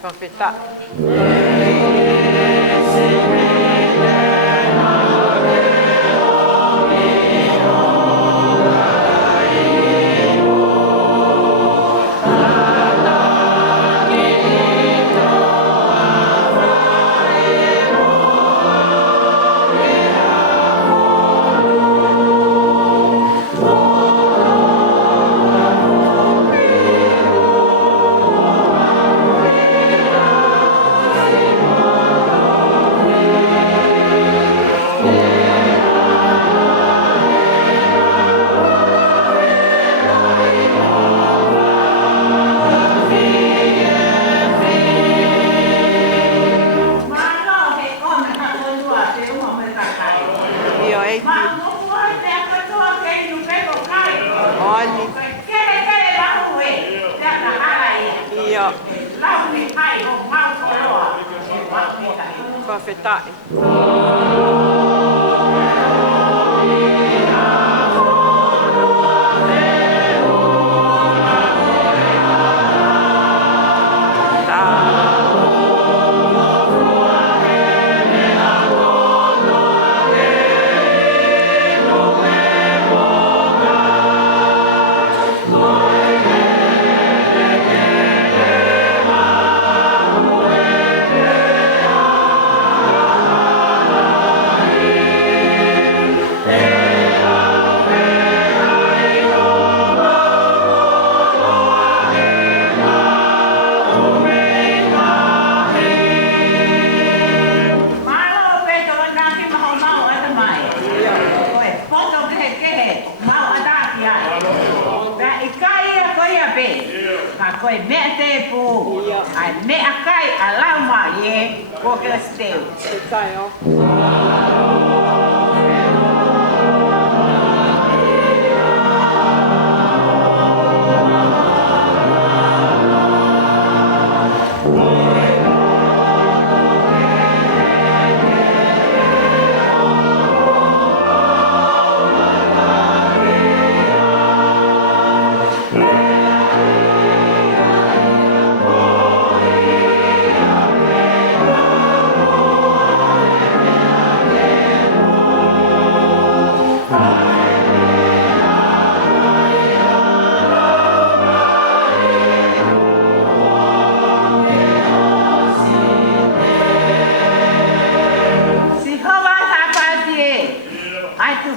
Profeta. Ia. เล่าในไทยของเมาโคโลอ่ะว่ามีใคร Profetai. Koi me te pu, ai me akai ala ma ye, ko ke steu. Profetai, ó.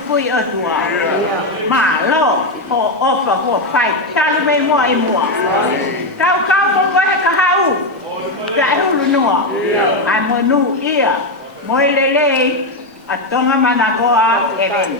Fui ở chùa mà lo họ offer họ phải ta đi mấy mua em mua cao cao không có cái hao cái hao luôn nữa anh mua nu ia mua lele ở trong mà nó có event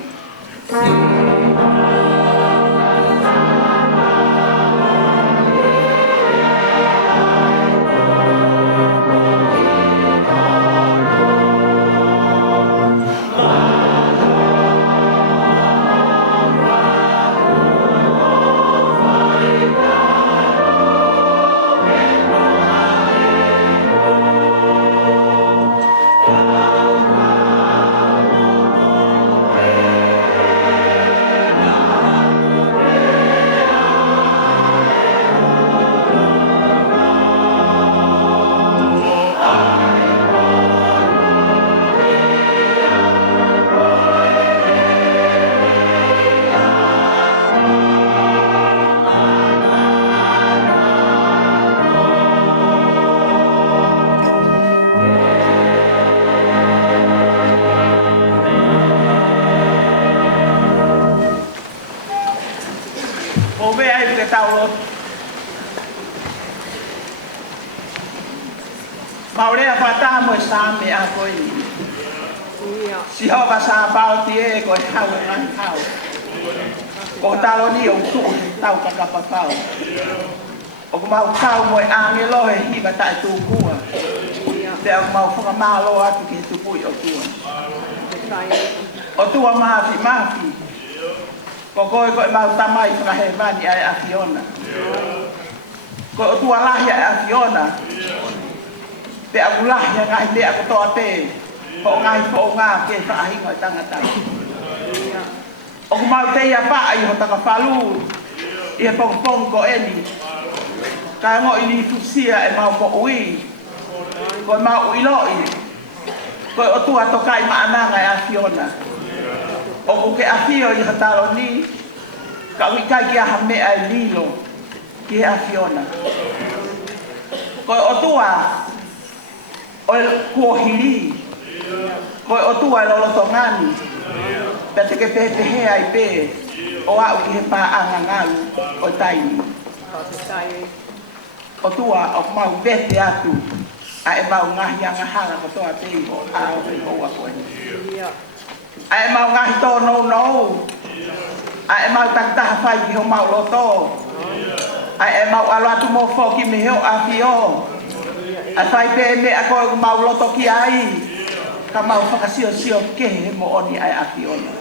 Mau le fata mo sa me a koi. Si ho ba sa bao tie ko hau ngan hau. Ko ta lo ni o su tau ka ka pa pau. O ko mau tau mo a nge lo he hi ba ta tu ku a. Te o mau fa ma lo a tu ki tu pu o tu. O tu ma fi. Ko ko mau ta mai fa he ba ni a Fiona. Ko tu ala ya a Fiona. Te agulah yang ngai te aku to te po ngai po nga ke fa hi ngoi tanga ta o mau te ya pa ai ho ta ka falu e pong ko eni ka ngo ini fusia e mau po ui ko mau ui lo i ko o tu ato kai ma ana ngai a Fiona o ke a Fio i hata lo ni ka wi ka ki a me ai lilo ki a Fiona ko o tu a o kuohiri ko o tu ai lo tongani pete ke pete he ai pe o a ki pa angangalu o taini o tu a o mau vete atu a e mau ngahi anga ko to ate o a o wa ko a e mau ngahi to no a e mau tanta fai ki ho mau lo to a e mau alo atu mo fo ki me ho a Fio a fai pe me a ko mau lo to ki ai ka mau fakasio ke mo oni ai a Fiona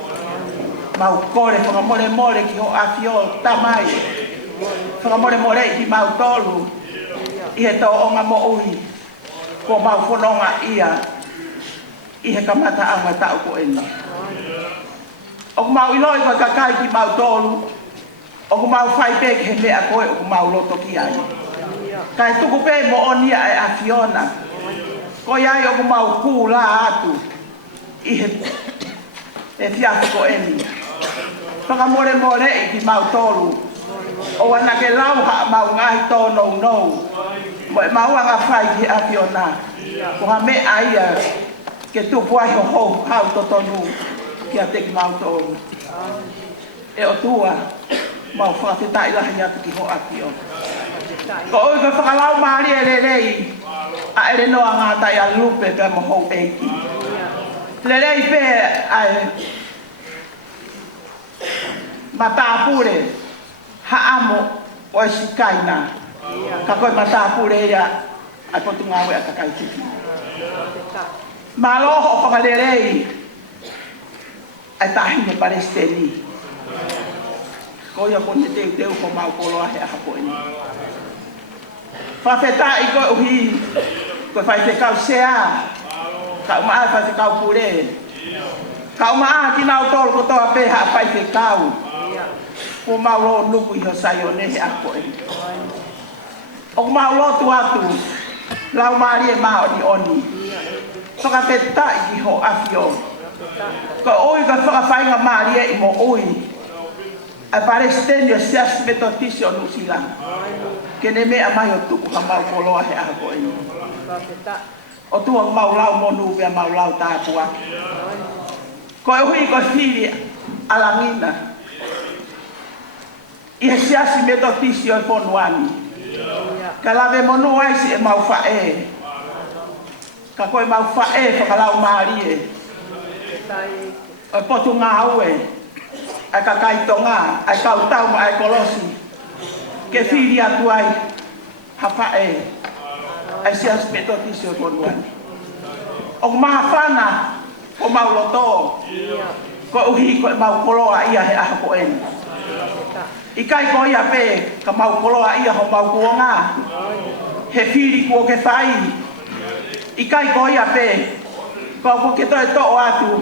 mau kore fa more ki ho a Fio tamai fa more ki mau tolu I he tō o ngā mo ui. Ko mau whanonga ia. I he kamata anga tau ko eni. O mau iloi ko kakai ki mau tolu. O mau whai pek he mea koe o mau loto ki ai. Kai tuku pe mo onia e a Fiona. Ko iai o mau ku la atu. I he e fiafu ko eni. Whakamore more i ki mau tolu. O ana ke lau ha mau ngahi tō nou nou. Mo e mau anga whai ki a Fiona. Ko ha me aia ke tupu ai ho ho hau to tonu ki a te ki mau tolu. E o tua mau whakateta ilahi atu ki ho a Fiona. Ko oi ka whakalau maari e lelei. A ere noa ngā tai a lupe pe mo hou eiki. Lelei pe ai matapure ha amo o e sikaina. Ka koe matapure ia ai potu ngawe a kakai tiki. Maloho o whakalelei ai tahine Palestini. Ko ia kone teu ko mau koloa he aha ko eni. Whawheta i koe uhi, koe whai te kau sea, ka umaa whai te kau pure. Ka umaa ki nau tolu ko toa peha whai te kau. Ko mau lo nuku i ho sai o nehe ako e. O mau lo tu atu, lau maari e mao ni oni. Whakawheta i ki ho afio. Ko oi ka whakawhainga maari e i mo oi. A Palestina sias metotisi o Nusila. Kene mea mai o tuku ka mau koloa he aha ko eni. O tua mau lau monu vea mau lau tāpua. Ko e hui ko whiri alamina. I he siasi metotisi o ponuani. Ka lave monu aisi e mau whae. Ka koe mau whae whakalau maari e. O potu ngā aue. Ai ka kaitonga, ai kautau ma ai kolosi. Ke whiri atu ai hawhae. Ai sias metotisi o ponuani. O mahawhana o mau loto. Ko uhi ko mau koloa ia he aha ko eni. I kai ko ia pe ka mau koloa ia ho mau kuonga. He whiri kuo ke whai. I kai ko ia pe ko ke toi to atu.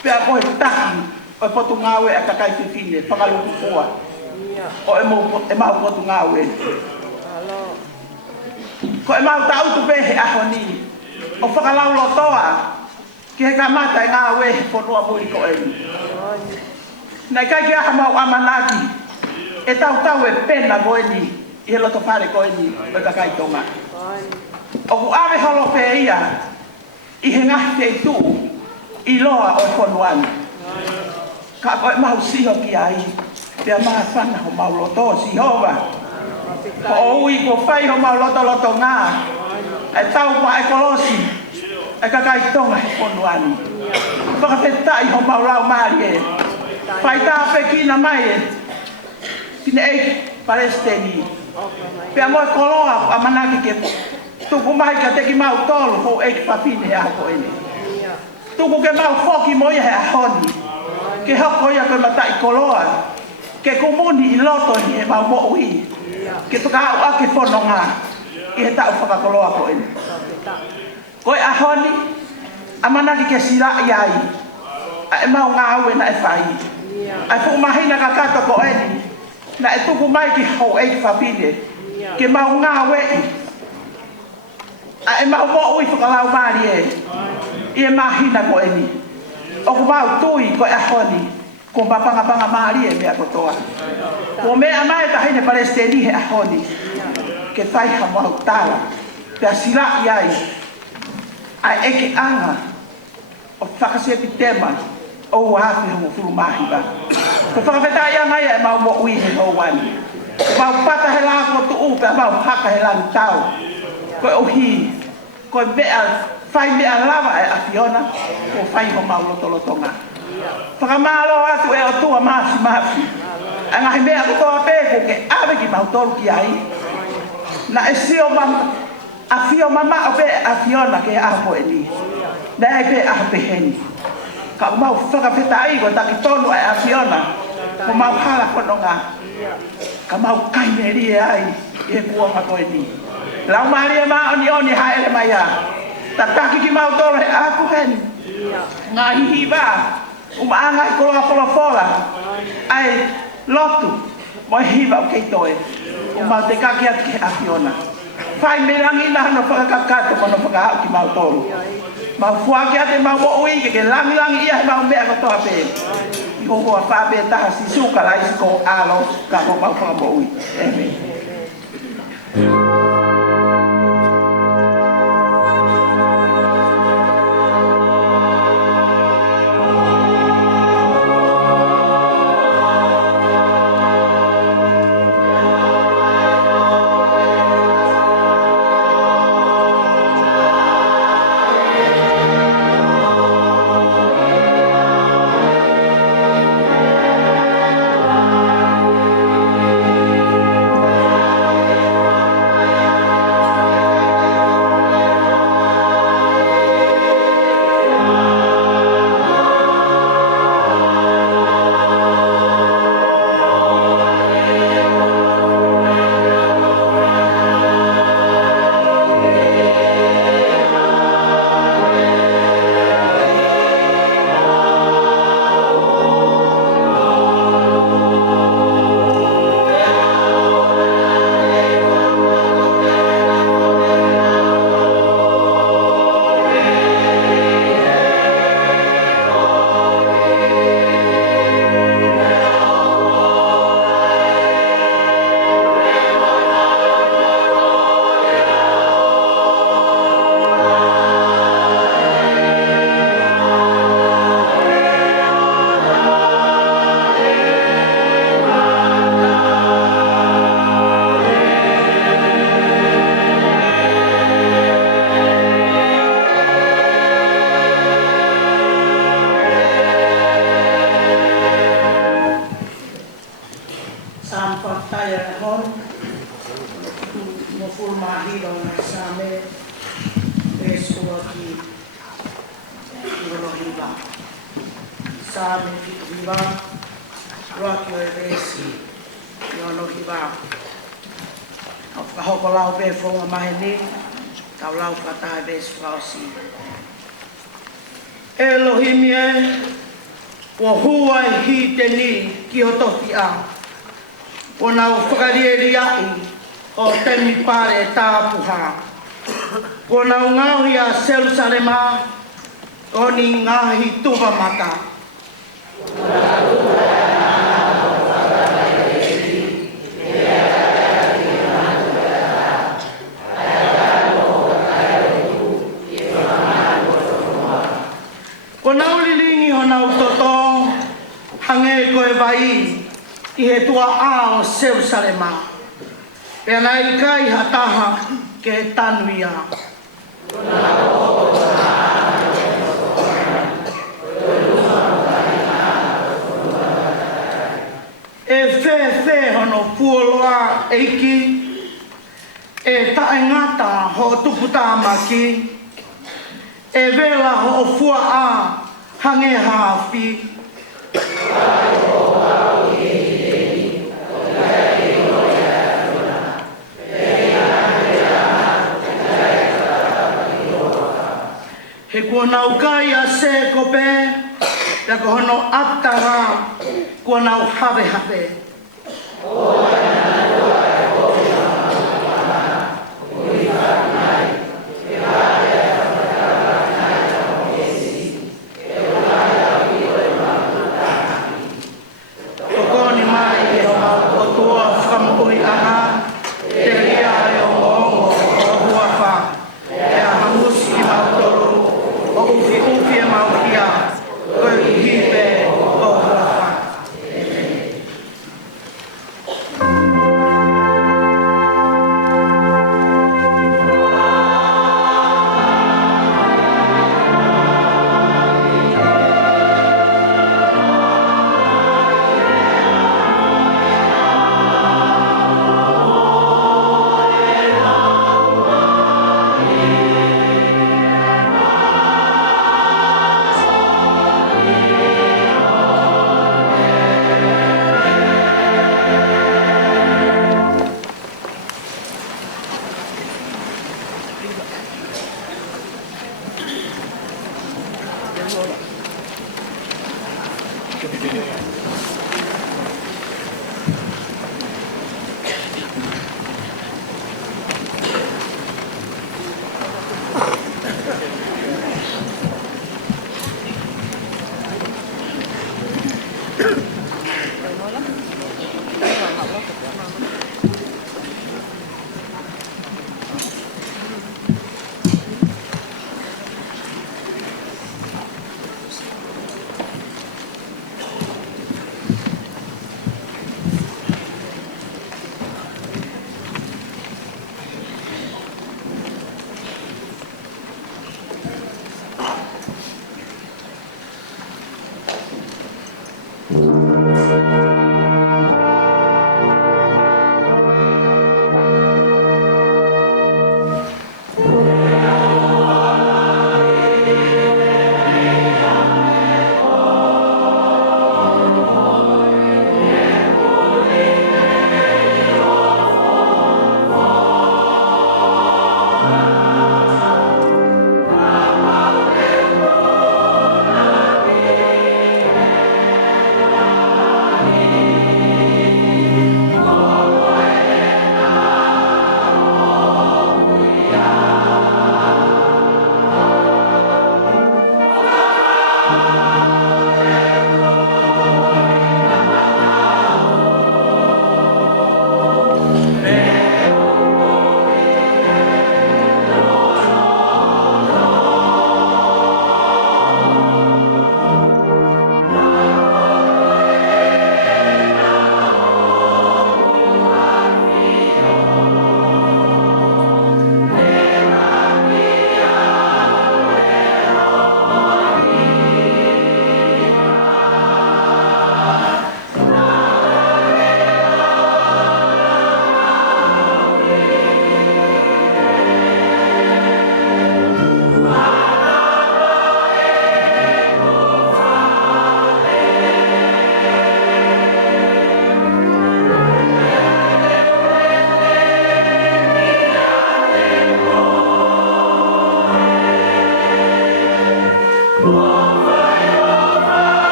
Pe a koe taki. O potu ngawe a kakai te fine, whakaluku fua. O e mau potu ngawe. Ko e mau tautu pehe aho ni. O whakalau lotoa, ki he kamata e ngawe ponua mui ko eni. Nei kai ki aha mau amanaki, e tau e pena ko eni, i he loto pare ko eni, o kakai tonga. O ku ave holo pe ia, i he ngahi te tu, i loa o ponuani. Ka koe mau siho ki ai, pia maa whana ho mau loto sihowa. Ko ui ko whai ho mau loto ngā. E tau pa e kolosi, e kakai tonga he ponuani. Whakawhetai ho mau lau maari e. Whai tā pe kina mai e, kina e Palestini. Pia moe koloa a manaki ke tuku mai ka teki mau tolu ho e papine he ako ene. Tuku ke mau foki moia he ahoni. Ke hoko ia koe matai koloa. Ke komuni i loto ni e mau mo ui. Ke tuka au ake whanonga. I he tau whakakoloa ko ene. Koe ahoni, a manaki ke sira i ai. A e mau ngā aue na e whai. A e whumahina ka kato ko ene. Na e tuku mai ki hou e whapine. Ke mau ngā aue i. A e mau mo ui whakalau maari e. I e mahina ko ene. O ku mau tui ko e ahoni, ko mapanga maari e mea kotoa. Ko mea mai tahine Palestini he ahoni, ke whai ha mau tala, pia sila i ai, ai eke anga, o whakasepi tema, o wahafi hongo furu mahiba. Ko whakawheta i anga ia e mau mo ui he houani. Ko mau pata he lako tu upe, mau haka he lang tau. Ko ohi, ko mea, whai mea lava e a Fiona, ko whai ho mau loto nga. Whakamalo atu e o tua maasi. A ngahi mea kutoa pēko ke awe ki mau tolu ki ai. Na e sio mama, a fio mama o pe a Fiona ke aho e ni. Na e pe aho pe heni. Ka mau whakawheta ai ko taki tonu e a Fiona, ko mau hala kono nga. Ka mau kaineri e ai, e kuonga ko e ni. Lau maria ma oni haele mai a. Tataki ki mau tolo he aku hen. Ngā hihi ba. Umaanga i koloa fola. Ai lotu. Mo hiva o keitoe. Umau te kaki atu ke Akiona. Whai merangi na hana whakakakato kono whakahau ki mau tolu. Mau fuaki ate mau mo ui ke langi ia he mau mea katoa pe. I ho hoa whape taha si suka lai si ko alo ka ko mau whaka mo ui. Amen. Elohim e o huai hi te ni ki o toki a. O nau whakarieri ai o temi pare tāpuha. O nau ngauhi a Jerusalema o ni ngahi tuwa mata. Ko nau lilingi ho nau toto, hange koe vai i he tua a o Jerusalema. Pea nai kai hataha ke tanuia. E whe hono puoloa eiki, e tae ngata ho tuputama ki, e vela ho fua a hange hawhi. He kua nau kai a se kope, ya ko hono atara kua nau hawe hawe. Amen.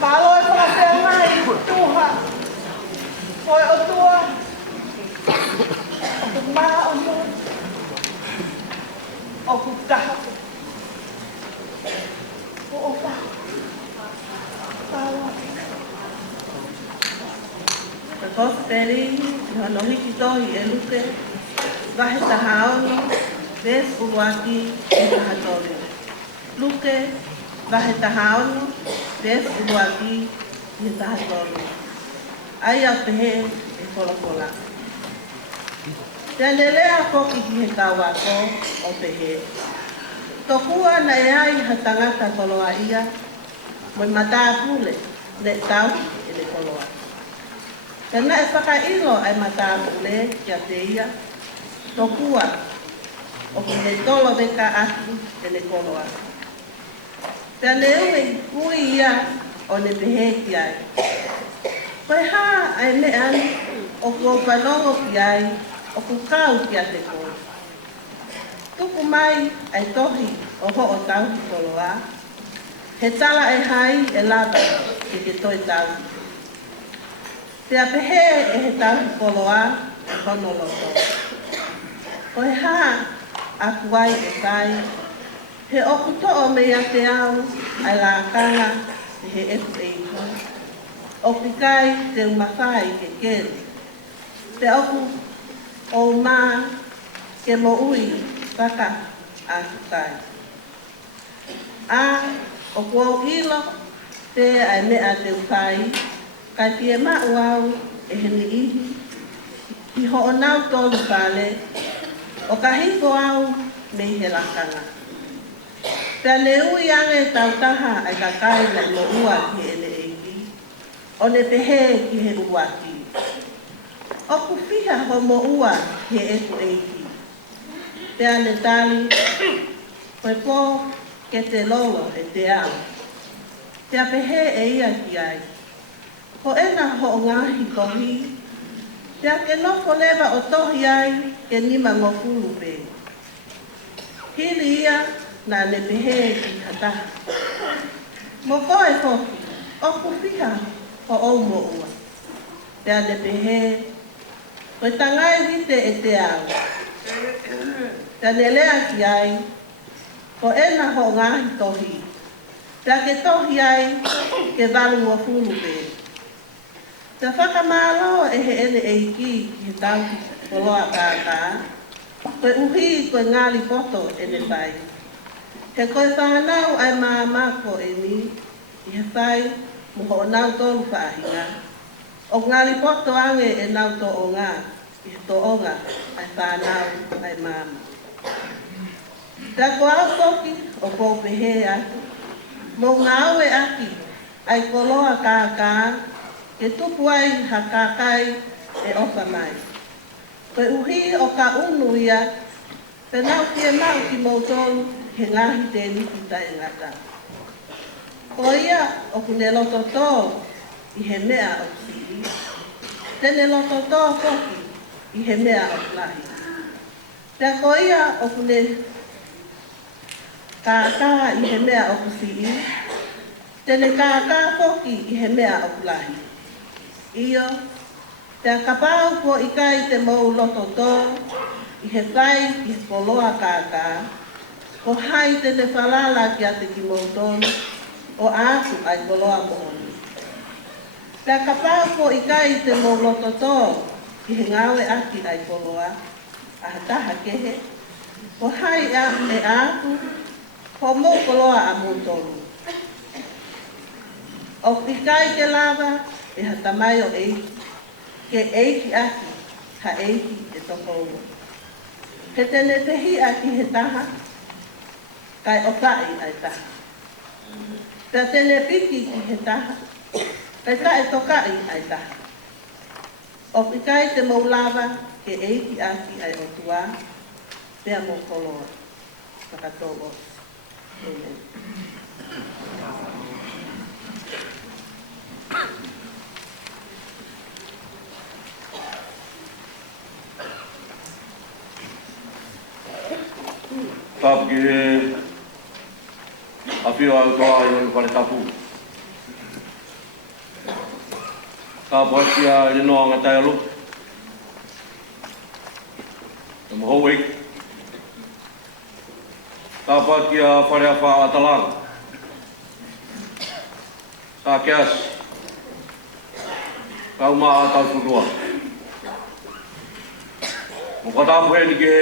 Malo e whakapea mai, tuha. Koe o tua. O ku maa o mua. O ku taha. O o wha. Malo. Ka kosa peri, no hiki tohi e luke, wahe taha ono, ves uruaki e taha tole. Luke, wahe taha ono, ves uruaki e taha tole. Ai a pehe e kola kola. Tene lea koki ki he kawako o pehe. Tokua na e ai ha tangata koloa ia, moi mataa pule, le tau e le koloa. Tena e whakailo ai mataa pule kia te ia, tokua o ki le tolo weka aki e le koloa. Tene ue kui ia o le pehe ki ai. Koe haa ai me ani o kua whanongo ki ai o ku kau kia te koe. Tuku mai ai tohi o ho o tau ki koloa. He tala e hai e lava ki te toi tau. Te apehe e he tau ki koloa e hono loto. Koe haa a kuai e kai. He oku to'o me ia te au ai la kanga e he efu e iho. Oku kai te umawhai ke kere. Te oku o maa ke mo ui whaka a kukai. A o kua ilo te ai mea te ukai, kai pie mau au e heni ihi, i ho o nau tolu pale, o ka hiko au me i he lakanga. Pea ne ui ange tautaha ai ka kai na mo ua ki ele eiki, o ne pehe ki he uaki. O ku fiha ho mo ua ki he eku eiki. Pea ne tali, koe po ke te lolo e te au. Te apehe e ia ki ai. Ko ena ho o ngahi tohi. Te ake nofo lewa o tohi ai ke nima ngofuru pe. Hili ia na ne pehe ki hataha. Mo koe koki, o ku fiha ho au mo ua. Te ane pehe, koe tangai vite e te au. Te ane lea ki ai, ko ena ho ngahi tohi. Te ake tohi ai ke walu o fulu pe. Te whakamalo e he ene eiki ki he tau koloa kākā. Koe uhi koe ngali poto ene pai. He koe whanau ai māmako e ni i he whai muho o nau tolu whaahinga. O ngali poto ange e nau to o ngā i he to onga ai whanau ai māma. Te ako au koki o kou pehe atu. Mo ngā aue aki ai koloa kākā ke tupu ai ha kākai e ofa mai. Koe uhi o ka unu ia, pe nau kia mau ki mautonu he ngahi te niki tai ngata. Ko ia o kune loto tō i he mea o siri. Tene loto tō koki i he mea o lahi. Te ko ia o kune kākā i he mea o kusiri, tene kākā koki i he mea o kulahi. Iyo, te kapau ko i kai te mau loto tō, i he whai i he koloa kākā, ko hai tene whalala ki ate ki mautonu, o atu ai koloa mohoni. Te kapau ko i kai te mau loto tō, i he ngawe aki ai koloa, a hataha kehe, ko hai e atu, ko mo koloa a mautonu. O kikai ke lava, e hatamai o eiki, ke eiki aki, ha eiki e toko ua. He tene tehi aki he taha, kai o kai ai taha. Te tene piki ki he taha, kai kai tokai ai taha. O kikai te mau lava, ke eiki aki ai o tua, pea mo koloa, whakatogo. Amen. Tāpiki a whio au toa i o whare tapu. Ka poatia le no nga tai alu. Mo hoi. Ka poatia whare wha atalang. Ka kias. Ka uma tau purua. Mo kata puhe ni ke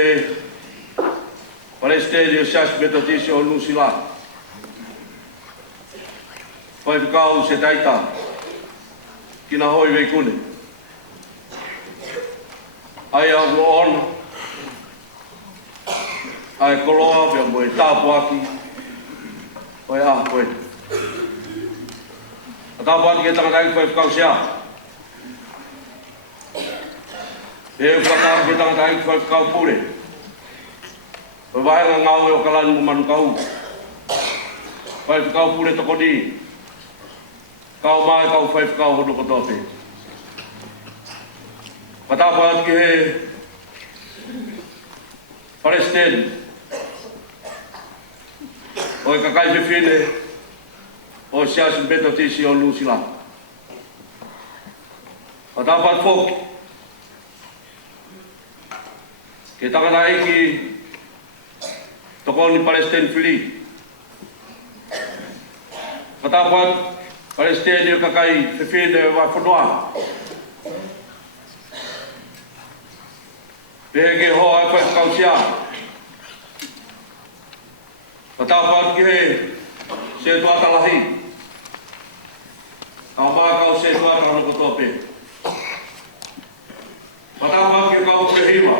Palestina sias metodisi o Nusila. Pai kau se taita. Kina hoi vei kune. Ai au on. Ai koloa pia mo e tapu aki. Pai ah koe. A tapu aki ke tangatai pai kau sia. E kata ke tangatai pai kau pure. Pai vai ngau e o kalani mo manu kau. Pai kau pure toko ni. Kau mai kau fai kau hono kotope. Patapa ke Palestina. Oi kakai me fine. O sias beto tisi o Nusila. Patapa fok. Ke takana iki toko ni Palestina fili. Patapa Palestina kakai fefine wa fonua. Pege ho ai pa kausia. Patapa ke se tua talahi. Kau ma kau se tua kau no kotope. Patapa ke kau pehiwa.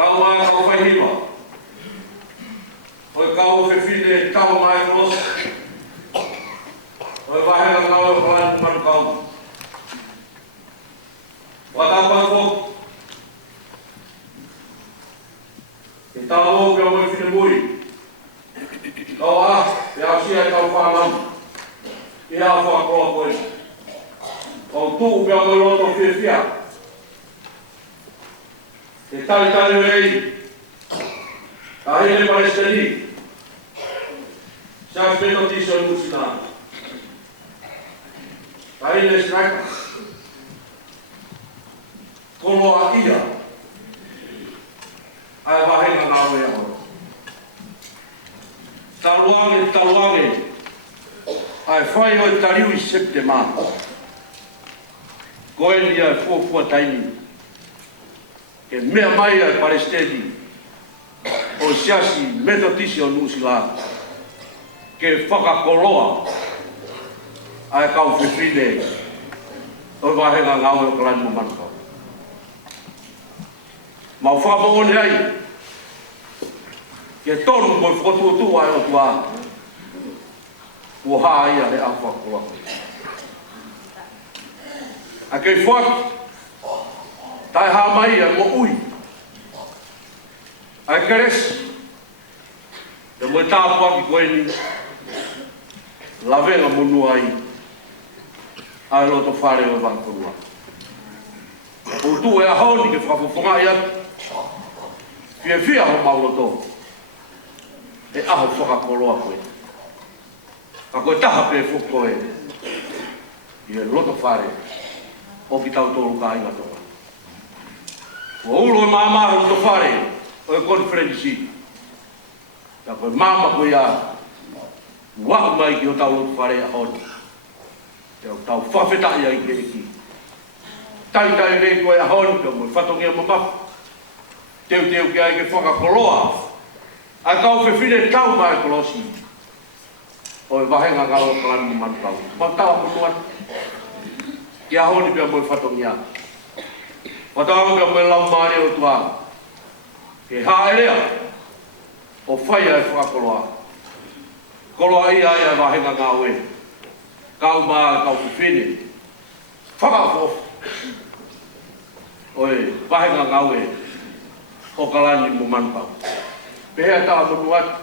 Kau ma kau pehiwa. Oi kau fefine tau mai mos. Oi vai na ngau plan man kau. Patapa ko. Italo ke mo fine mui. Kau ah, ya sia kau falam. Ia fa ko ko. O tu pe mo loto fia. E tal rei. Ai le Palestini. Sa pe noticia Nusila. Ai le straka. Koloa ia. Ai vai na ngau e ho. Taluange. Ai fai o tariu i septema. Koe ia fua taini. E mea mai ai Palestini. O siasi metodisi o Nusila. Ke whakakoloa. Ai kau fefine. O vahenga ngau e kalani mo manukau. Mau whakamoone ai. Ke tonu mo whakotuotu ai o tua. Ua haa ia le au whakakoa. A kei whaki. Tai haa mai ai mo ui. Ai keresi. E mo e tāpua ki koe ni. Lavenga monua ai. Ai loto whare o whakorua. O tu e ahoni ke whakafofonga ia. Fia ho mauloto. E aho whakakoloa koe. A koe taha pe whuko e. I e loto whare. O ki tau tolu ka inga toa. O ulo e māmaha loto whare. O e konferensi. Ka koe māma koe a. Wahu mai ki o tau loto whare a honi. Te o tau whawheta ia i ke eki. Tai rei koe a honi. Ka moe whatongia mamafu. Teu ke ai ke whakakoloa. A kau whewhine tau mai kolosi. O e wahenga ngau o kalani mo manukau. Mau tawa punuan. Ki a honi pia moe whatongia. Watawa pia moe lau maare o tua. Ke haerea. O whaia e whakakoloa. Koloa ia e wahenga ngau e. Kau maa kau whewhine. Whakafof. O e wahenga ngau e. O kalani mo manukau. Pehea taha monu atu.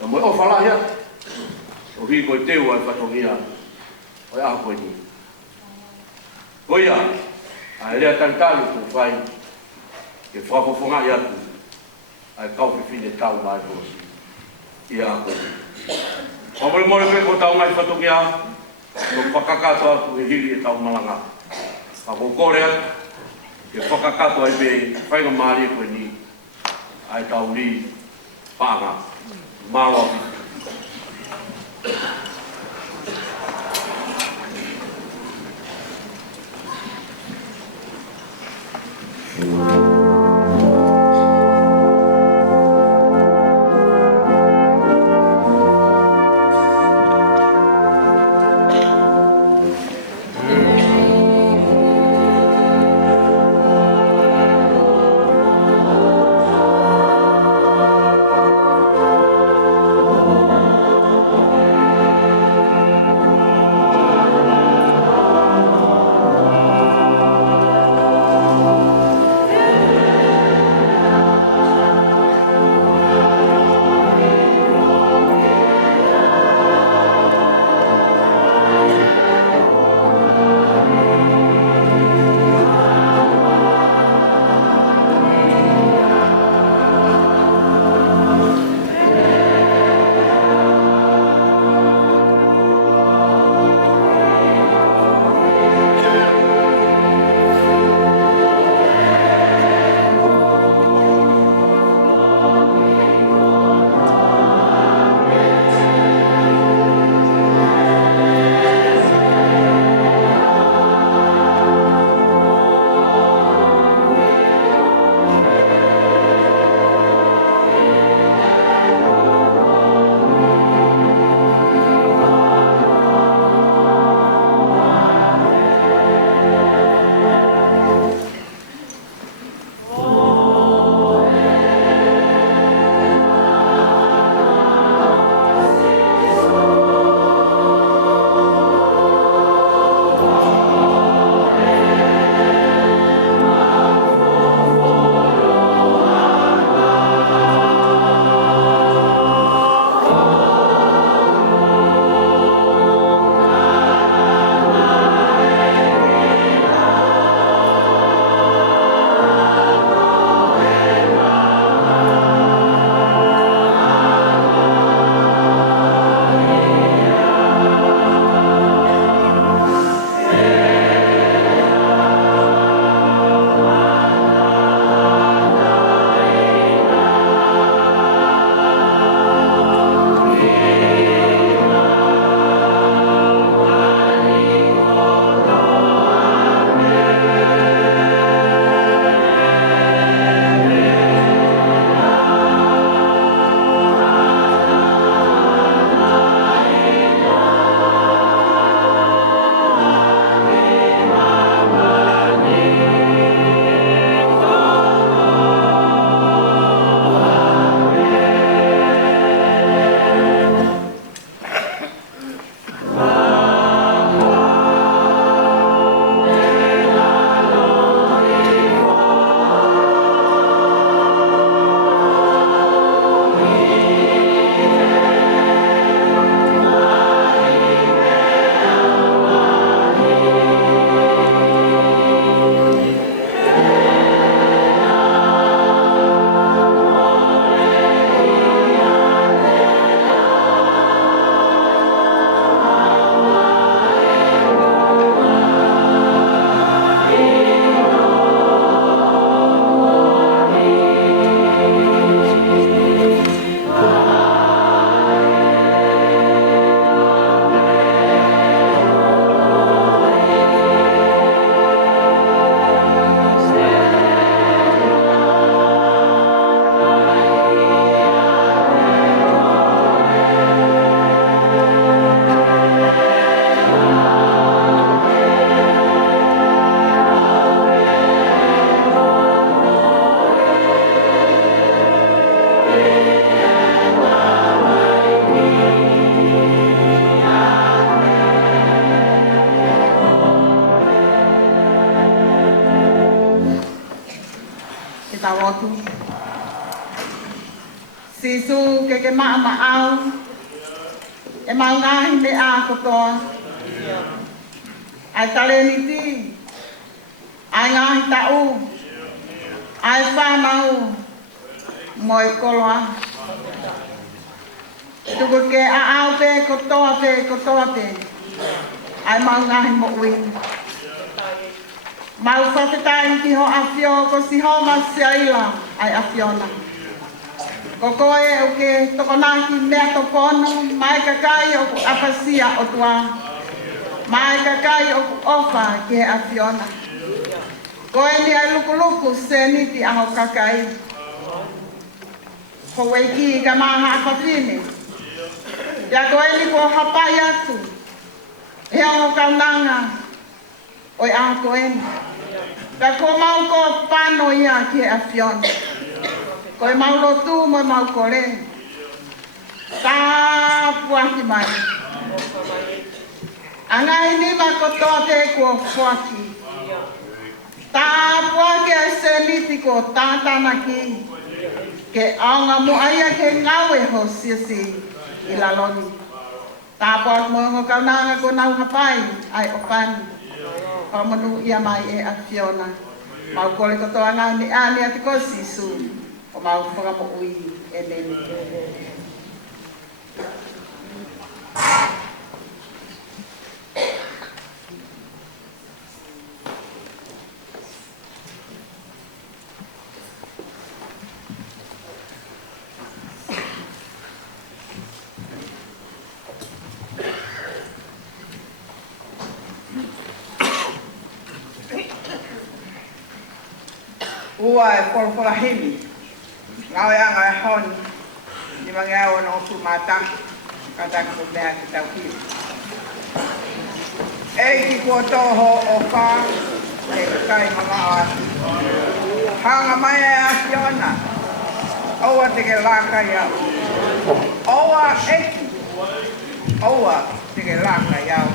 Ta moe o whalahia. O hi koe teu ai whatongia. O e aha koe ni. Oia. A elea tantali ko whai. Ke whafofonga i atu. Ai kau whiwhine tau mai kosi. I aha koe ni. O mole pe ko tau mai whatongia. no whakakato atu e hiri e tau malanga. Ka kore atu, ke whakakato ai pe whainga maari e koe ni, ai tau ri pānga, mālo ati. tawotu. Sisu ke maa au, e maungahi me a kotoa. Ai tale ni ti, ai ngahi tau, ai whamau, moi koloa. Tuku ke a au pe kotoa pe, ai mau ngahi mo ui. Mau whakatai ki ho awhio ko si ho ma siaila ai awhiona. Ko koe o ke tokonaki mea to pono, mai kakai o ku apasia o tua. Mai kakai o ku ofa ki he awhiona. Koe ni ai lukuluku se niti aho kakai. Ko weiki ka maha apapini. Ya koe ni ko hapai atu. E aho kaunanga. Oi aho koe ni. Ka ko mau ko pano ia ki he awhiona. Koe mau lotu mo mau kore. Tā puaki mai. Angai ni ma kotoa te kua fuaki. Tā puaki ai se niti ko tātana ki. Ke aonga mo aia ke ngawe ho siasi i laloni. Tā puaki mo ngo kaunanga ko nau hapai ai opani. Pamanu ia mai e a Fiona. Mau kore kotoa ngai ni ani ati ko sisu. O mau whakamo ui e nene. Ua e polopola hemi. Ngawe anga e honi. Ni mangeau no su mata. Kata ko mea ki tau ki. E ki kua toho o wha. E kai mama ati. Hanga mai e Fiona. Oua te ke laka iau. Oua eki. Oua te ke laka iau.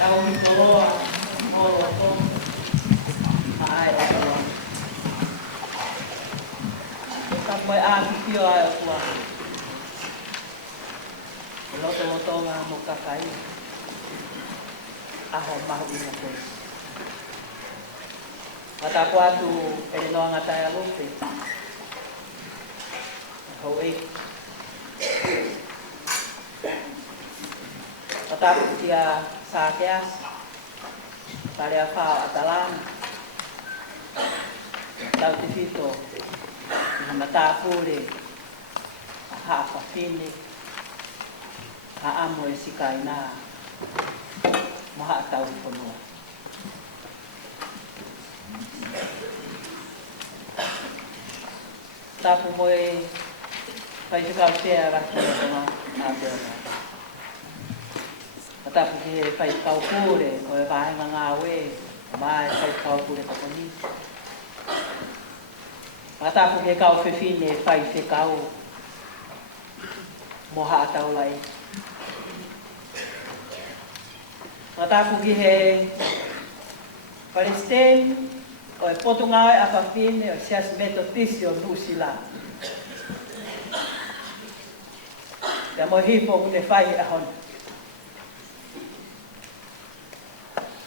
Tau mi koloa, moro ako. Ai, ako. Kap mai a pio ai ako. Loto nga mo kakai. Aho mahu na ko. Mata ko atu no nga tayo lupe. Ho e. Mata ko dia sa kias. Tarea fa atalan. Tau te fito. Mata pure. Ha fa fini. Ha amo e sikai na. Maha tau pono. Tapu moe pai te kau tea raki na a pera. Tapu ki he pai kau pure, o e vahenga ngā we, mai pai kau pure kaponi. Tapu ki he kau whiwhine pai te kau, moha tau lai. Tapu ki he Palestine, o e potunga e awhawhine o sias metotisi o Nusila. Te mo hipo kune whai e hon.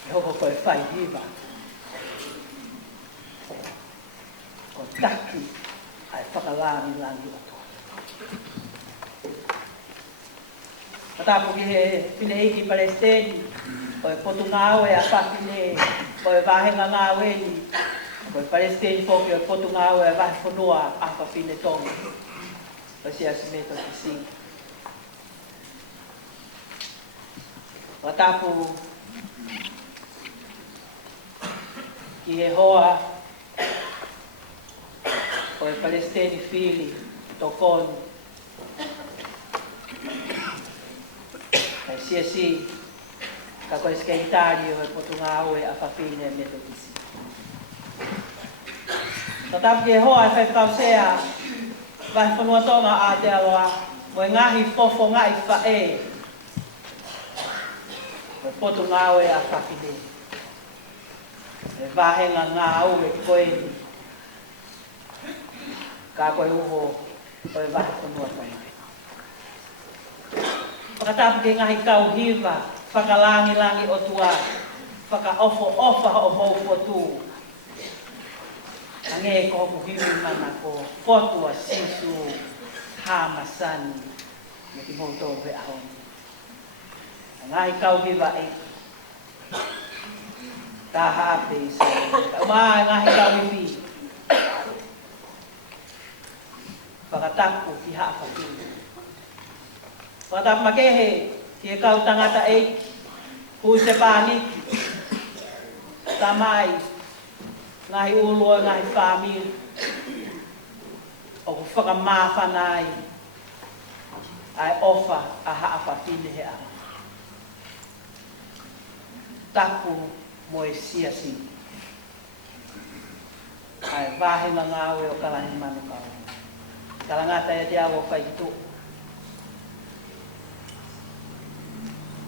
E hoko koe whai hiva. Ko taki ai whakalāmi langi o toa. Tapu ki he whine hiki Palestine, o e potunga o e awhawhine, o e vahenga ngā weni, o e Palestine poki o e potunga o e vahe whanua a whawhine tonga. O si asimeto ki si. O tapu ki he hoa o e Palestine whili tokonu. Kai si ka koe skeitari o e potunga au e a whawhine e metotisi. Ka tapu ki e hoa e whai kausea, vai whanua tonga a te aloa, mo e ngahi fofo ngai whae, o e potunga au e a whawhine. E vahenga ngā au e koe ni. Ka koe uho o e vai whanua tonga. Whakatapu ki ngahi kau hiva, whakalangi o tua, whakaofo-ofa o maupo tū. Ange ko muhiwi mana ko fotua sisu hamasani me ki mauto he ahoni. Ngai kau hiva e ta hape sa. Ma ngai kau hivi. Whakatapu ki hawhaki. Whakatapu makehe ki e kau tangata eiki, hui se pāniki, tamai, ngahi ulua, ngahi whāmiri, o ku whakamāwhanai, ai ofa a haawhawhine he aha. Tapu mo e siasi, ai wāhinga ngāwe o kalahi manu kau. Kalangata e te awo whaitu.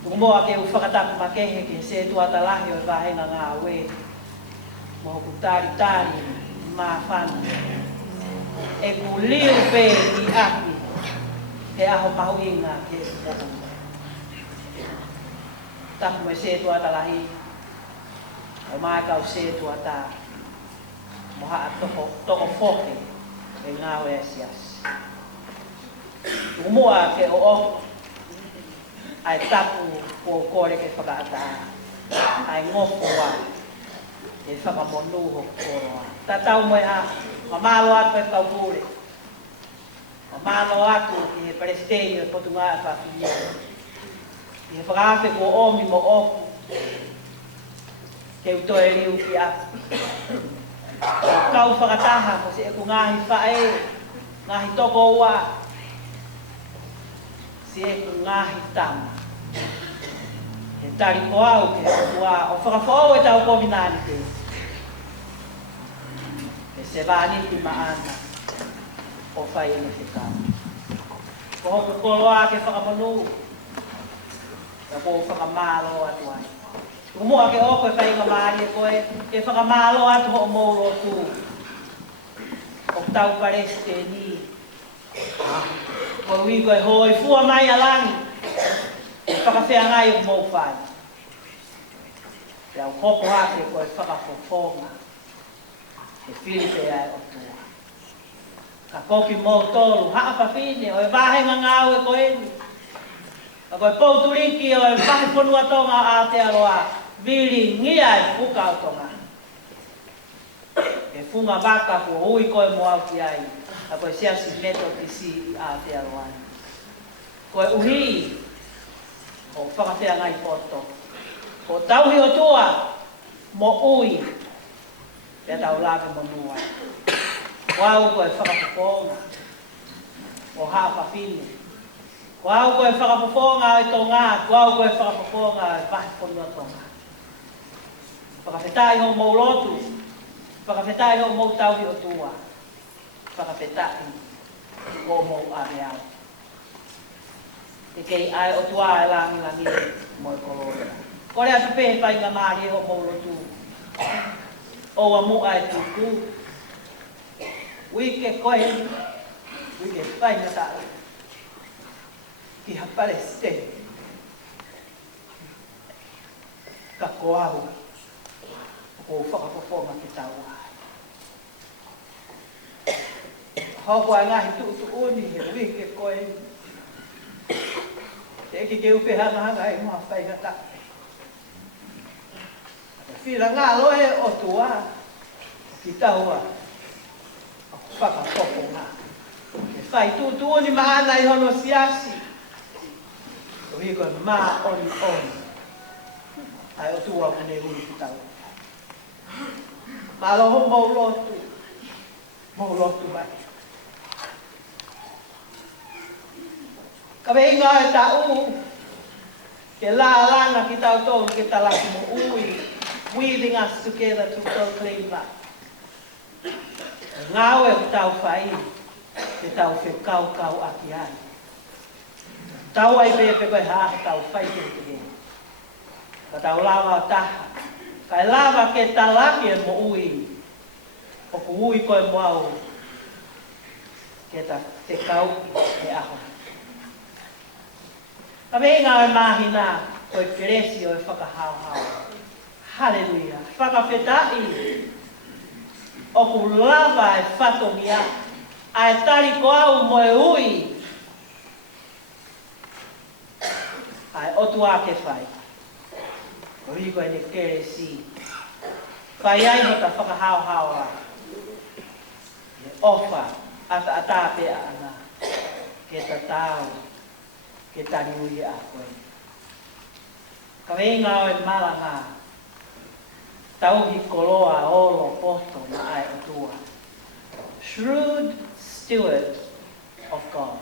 Tukumoa ke u whakatapu makehe ke se tuata lahi o vahenga ngā we. Mo ku tari mā whana. E ku liu pe i aki. He aho mahuinga ke se mohu. Tapu me se tuata lahi. O mai kau se tuata. Mo haa toko whoke e ngā we asiasi. Tukumoa ke o oku. Ai tapu o kore ke whakaata, ai ngofo wa, e whakamonu ho koroa. Tatau moe ha, mamalo atu e kaupure. Mamalo atu ki he Palestine e potunga e whawhinia. Ki he whakawhi ko omi mo oku, ke utoe riu ki aku. Kau whakataha ko se e ku ngahi whae, ngahi toko ua, se e ku ngahi tama. E tari ko au ke ua, o whakawhau e tau kominani te. E se vāni ki maana, o whai e me whikau. Ko hoku koloa ke whakamonu, ka ko whakamālo atu ai. Mua ke o koe whainga maari e koe, ke whakamalo atu ho maulo tu. O tau pareste ni. Koe ui koe hoi fua mai alangi. E whakawhea ngai o mau whai. Te au hopo hake koe whakafofonga. E whiripe ai o tua. Ka koki mau tolu, haa whawhine, o e wahenga ngau e koe ni. A koe pouturiki o e whahe ponua tonga a Aotearoa. Viri ngia e puka o tonga. E funga waka kua ui koe moau ki ai. A koe siasi meto ki si i Aotearoa. Koe uhi o whakawhea ngai poto. Ko tauhi o tua mo ui. Pea tau lawe mo nuai. Wau koe whakapoponga. O haa whawhine. Wau koe whakapoponga o i tonga. Wau koe whakapoponga o i wahi ponua tonga. Whakawhetai ho mou lotu, whakawhetai ho mou tauhi o tua, whakawhetai ho mou areau. E kei ai o tua e langi mo e kolora. Kore atu pehe pai ngā maari ho mou lotu. O a mua e tuku. Wike koe, wike pai ngā tāra. Ki hapare ste. Ka koahu. O whakapoponga ki tau ai. Hoko ai ngahi tu uni, he wike koe. Te eke ke upe hanga e mua whaiga tape. Whira ngā loe o tua, ki tau a whakapoponga. Ke whai tu uni maana i hono siasi. O hiko mā oni. Ai o tua mune uni ki tau. Maloho mau lotu mai. Ka veinga e tau, ke la langa ki tau tōru ke talaki mo ui, weaving us together to proclaim that. Ngāwe o tau whai, ke tau whekau aki ai. Tau ai pepe koe haa tau whai ke he. Ka tau lava o taha. Kai lava ke talaki e mo ui, o ku ui koe moau, ke ta te kau e aho. Ka venga e mahina, koe peresi o e whakahau. Hallelujah. Whakawhetai, o ku lava e whatongia, a e tari ko au mo e ui, a e otu ake whai. O hiko e ne kere si. Whai ai ho ta whakahau a. E ofa ata pea ana. Ke ta tau. Ke tani ui a koe. Ka venga o e malanga. Tauhi koloa olo poto na ai o tua. Shrewd steward of God.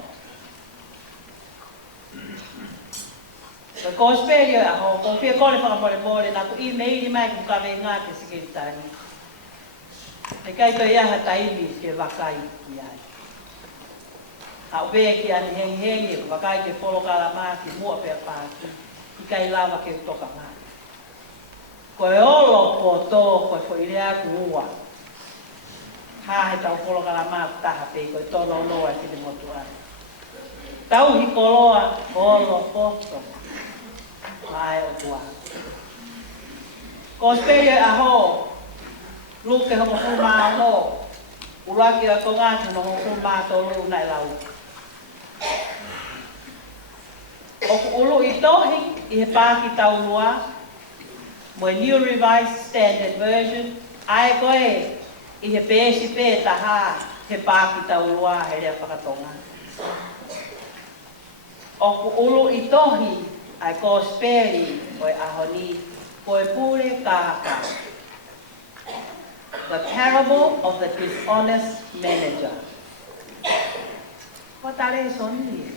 Ko kosperio a ho, ko pia kone whakamore na ku i meiri mai ku kawe ngā te sekiritani. E kai to iaha taimi ke wakai ki ai. A ube ki ani hengi, ku wakai ke polokala māki, mua pia pāki, i kai lava ke toka māki. Ko e olo ko tō, ko e fo irea ku ua. Hahe tau polokala māki taha pei, ko e tono noa ki te motu ai. Tauhi koloa, olo poto. Ai o tua. Ko speria a ho. Luke ho mo ma ho. Uraki a ko ngātu no ho ma to lu nai lau. O ku ulu i tohi i he pāki tau lua. Mo New Revised Standard Version. Ai koe i he pēsi pē taha he pāki tau lua he rea whakatonga. O ku ulu i tohi ai ko speri koe ahoni koe pure kāka. The parable of the dishonest manager. Ko tare soni.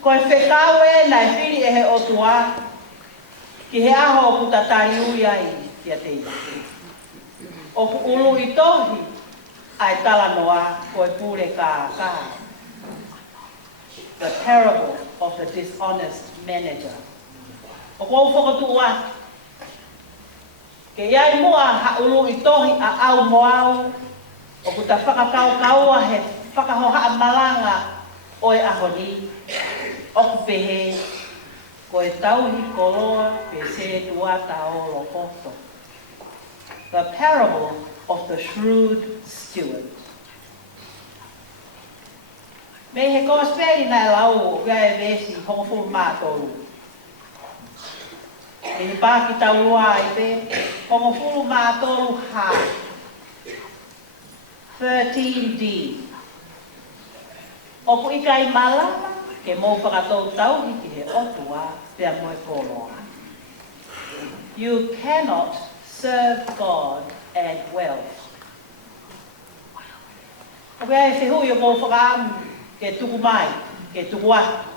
Koe whekau e nai whiri e he otua ki he aho ku tatari ui ai kia te ia. O ku ulu i tohi ai tala noa koe pure kāka. The parable of the dishonest manager. O kou whakatu atu. Ke iai mua haulu i tohi a au moau, o ku ta whakakau he whakahoha malanga o e ahoni, o ku pehe, ko e tauhi koloa pe se tuata o lokoto. The parable of the shrewd steward. Me he kosperi na lau ga e vesi hongo mātoru. Me he pāki taurua i pe, hongo fulu mātoru ha. 13D. Oku ikai malama, ke mō whakatou tau hiki he otua, pia moe koloa. You cannot serve God and wealth. Oku e whihui o mō whakaamu, ke tuku mai, ke tuku atu.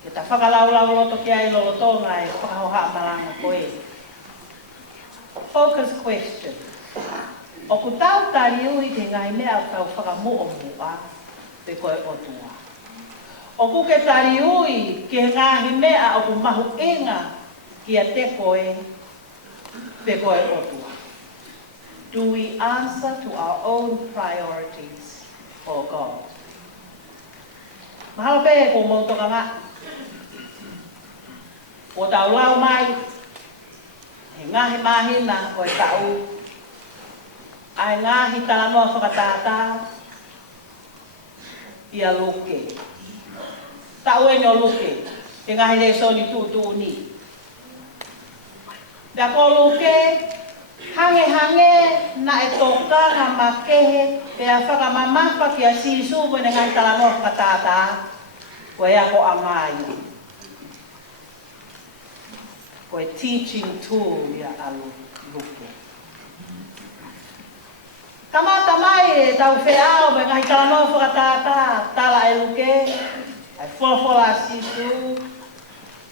Ke ta whakalaulau loto ki ai lolotonga e whakahoha maranga koe. Focus question. O ku tau tari ui te ngai mea tau whakamu o mua, pe koe otua. O ku ke tari ui ke ngahi mea o ku mahu inga ki a te koe, pe koe otua. Do we answer to our own priorities for God? Mahalo pe ko mo toka nga. O tau lau mai, he ngahi mahina o e tau, ai ngahi tala noa whakatata, ia luke. Tau e no luke, he ngahi le soni tūtū ni. Pea ko luke, hange na e toka ngā makehe, pea whakamamapa ki a sisu wene ngahi tala noa whakatata, ko e ako angai. Ko e teaching tool ia alu luke. Kamata mai e tau whiao me ngahi tala noa whakatata, tala e luke, ai whola sisu.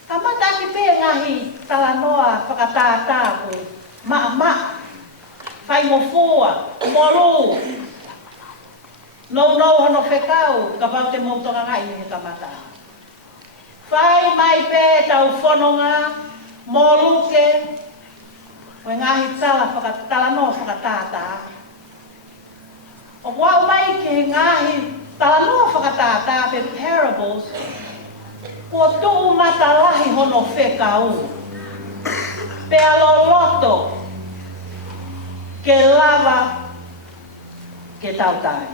Kamata ki pe ngahi tala noa whakatata ko maa, whai mo fua, moru. No hono whekau, ka pau te mautonga ngai he kamata. Whai mai pe tau whanonga, moluke, o ngahi tala noa whakatata. O wau mai ke ngahi tala noa whakatata pe parables, kua tuu matalahi hono whekau. Pe aloloto, ke lava, ke tautai.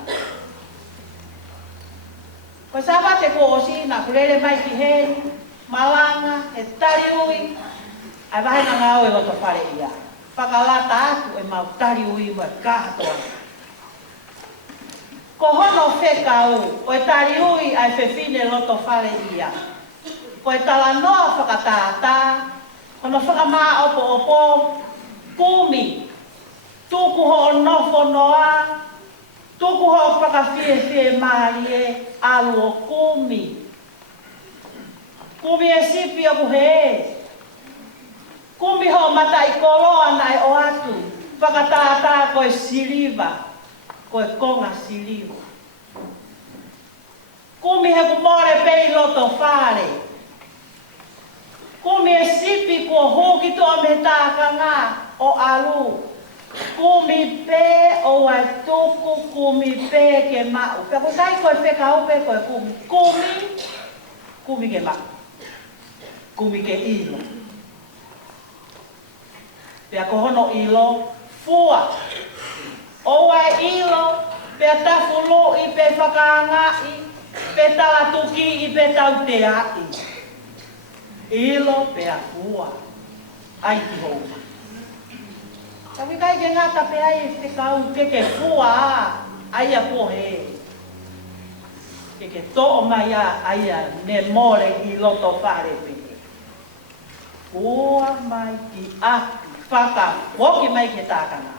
Ko sawa te ko osi na kurere mai ki hei, malanga, e tari ui, ai wahe na ngau e loto whare ia. Whakalata aku e mau tari ui mai kātoa. Ko hono whekau, o e tari ui ai whewhine loto whare ia. Ko e tala noa whakatata, kono whakamaa opo, kumi, tuku ho nofo noa, tuku ho whakawhie maari e alu o kumi. Kumi e sipi o kuhe. Kumi ho mata i koloa nai o atu. Whakatata koe siliva, koe konga siliva. Kumi he kumore pei loto whare. Kumi e sipi kua hoki toa me tākanga o alu. Kumi pe o ai tuku, kumi pe ke mau. Pea ko tai koe whekau pe koe kumi. Kumi ke mau. Kumi ke ilo. Pea ko hono ilo, fua. O ai ilo, pea tafulu i pe whakaangai, pe talatuki i pe tauteai. Ilo pea fua, ai ki homa. Tapi kai ke ngata pe ai whekau ke fua, ai a pohe. Ke to'o mai ai a ne more i loto whare pe. Fua mai ki ati, whaka, woki mai ke tākana.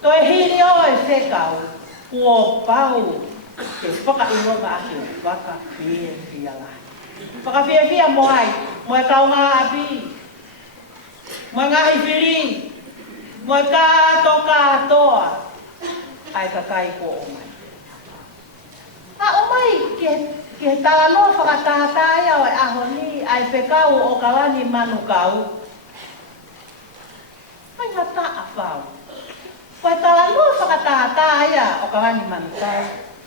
Toi hiri o e whekau, kua pau, ke whakainonga ake, whaka whia lai. Whakawhiawhia mo ai, mo e kaunga api, mo e ngahi whiri, mo e katoa, ai ka kai ko o mai. A o mai ke Ke tala no whakatātāia o e aho ni ai whekau o kalani manu kau. Mai ngata a whau. Koe tala no whakatātāia o kalani manu kau.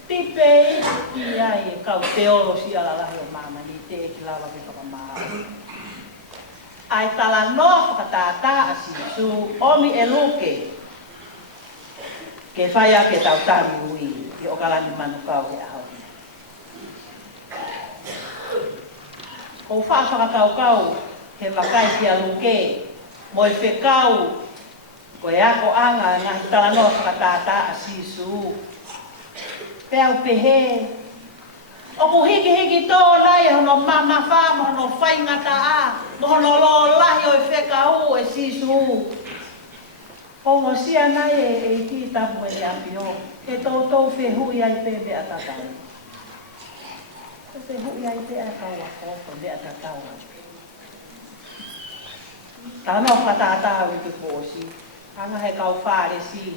Pipei ki ai e kau te oro si ala lahi o mama ni te e ki lawa ke whakamaha. Ai tala no whakatātā a sisu omi e luke. Ke whaia ke tau tari hui i o kalani manu kau e aho. Ko whakakau he wakai ki a luke, mo e whekau, ko e ako anga ngahi tala no whakatātā a sisu. Pea pehe. O ku hiki tō nai hono mama whama hono whaingata a, mo hono lo lahi o e whekau e sisu. O mo sia nai e ki tapu e le apio, e tō whehui ai pepe a tatau. Se hui ai te a kau a koko, le a tatau a. Tano whataatau i te pōsi. Anga he kau whare si.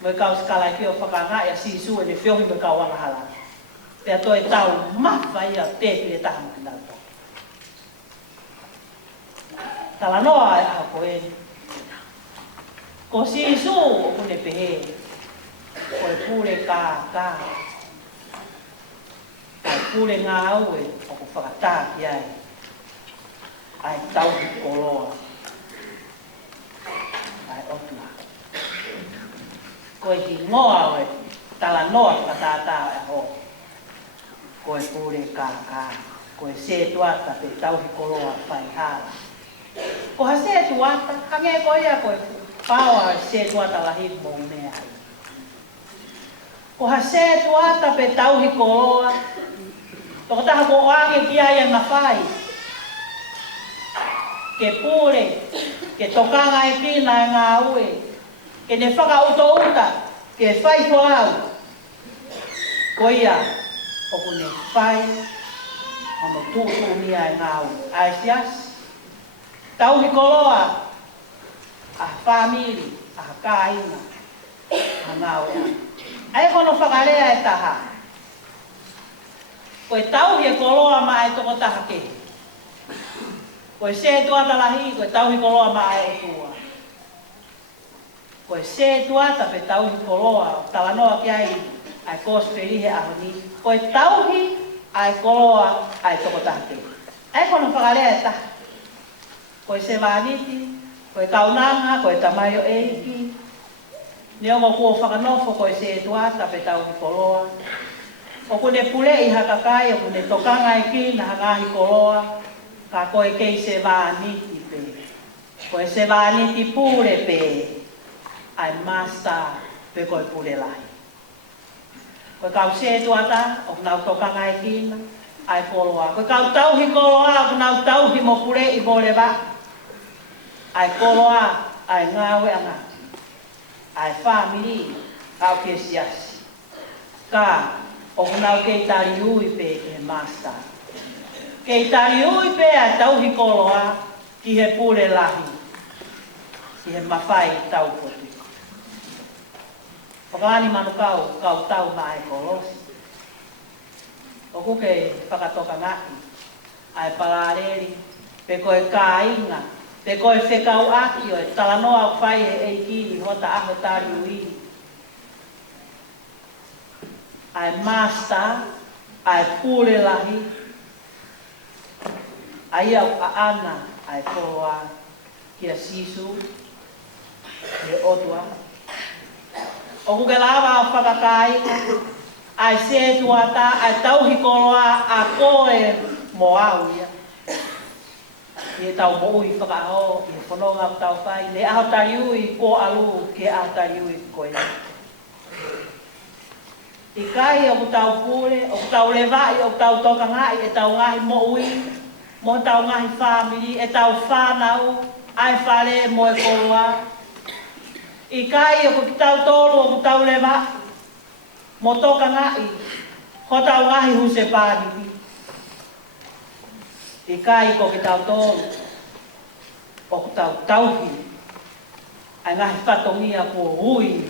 Moi kau skalai ki o whakanga e a si su e ne whiohi me kau anga hala. Pea toi tau mawhai a te le taha ki nata. Tala noa e a koe. Ko si su o kune pehe. Ko e pure ka. Ai pure ngā au e o ko whakatā ki ai. Ai tau ki koloa. Ai otua. Ko e ki ngoa o e tala noa whakatātā e ho. Ko e pure kā. Ko e se tuata pe tau ki koloa whai hala. Ko ha se tuata, hange ko ia ko e paua se tuata lahi mō mea. Ko ha se tuata pe tau ki koloa. Toko taha ko oange ki ai e mawhai. Ke pure, ke tokanga e kina e ngā ue. Ke ne whakauta, ke whai tuau. Ko ia, o ku ne whai, hono tūtu nia e ngā ue. Ai sias, tau hi koloa, a whamiri, a kāina, a ngā ue. Ai hono whakarea e taha. Koe tau hi e koloa ma e toko taha ke. Koe se tuata lahi, koe tau hi koloa ma e tua. Koe se tuata pe tau hi koloa, tala noa ki ai, ai kosperi he aho ni. Koe tau hi, ai koloa, ai toko taha ke. Ai kono whakalea e taha. Koe se wāniti, koe kaunanga, koe tamayo eiki. Neongo kua whakanofo koe se tuata pe tau hi koloa. O kune pule i hakakai, o kune tokanga i ki na hangahi koloa, ka koe kei se wāniti pe. Koe se wāniti pure pe, ai masta pe koe pule lai. Koe kau se tuata, o kunau tokanga i ki na, ai koloa. Koe kau tauhi koloa, o kunau tauhi mo pule i bole wa. Ai koloa, ai ngawe anga. Ai whamiri, au ke siasi. Ka, o kunau kei tari ui pe ke masta. Kei tari ui pe a tauhi koloa ki he pure lahi. Ki he mawhai tau poti. Whakaani manu kau tau mai kolosi. O kuke whakatoka ngaki. Ai palareri, pe koe kā inga, pe koe whekau aki o e talanoa o whai e eiki i hota aho tari ui. Ai masta, ai pule lahi, ai au a ana, ai koloa, kia sisu, e otua. O kuke lawa o whakakai, ai se tuata, ai tauhi koloa, a koe mo au ia. I tau mo ui whakaho, i whanonga o tau whai, le aho tari ui ko alu, ke aho tari ui koe. I kai o tau pure, o tau lewai, o tau toka ngai, e tau ngahi mo ui, mo tau ngahi whamiri, e tau whanau, ai whare mo e koloa. I kai o tau tolu, o tau lewa, mo toka ngai, ho tau ngahi huse pāripi. I kai ko tau tolu, o tau tauhi, ai ngahi whatongia po ui,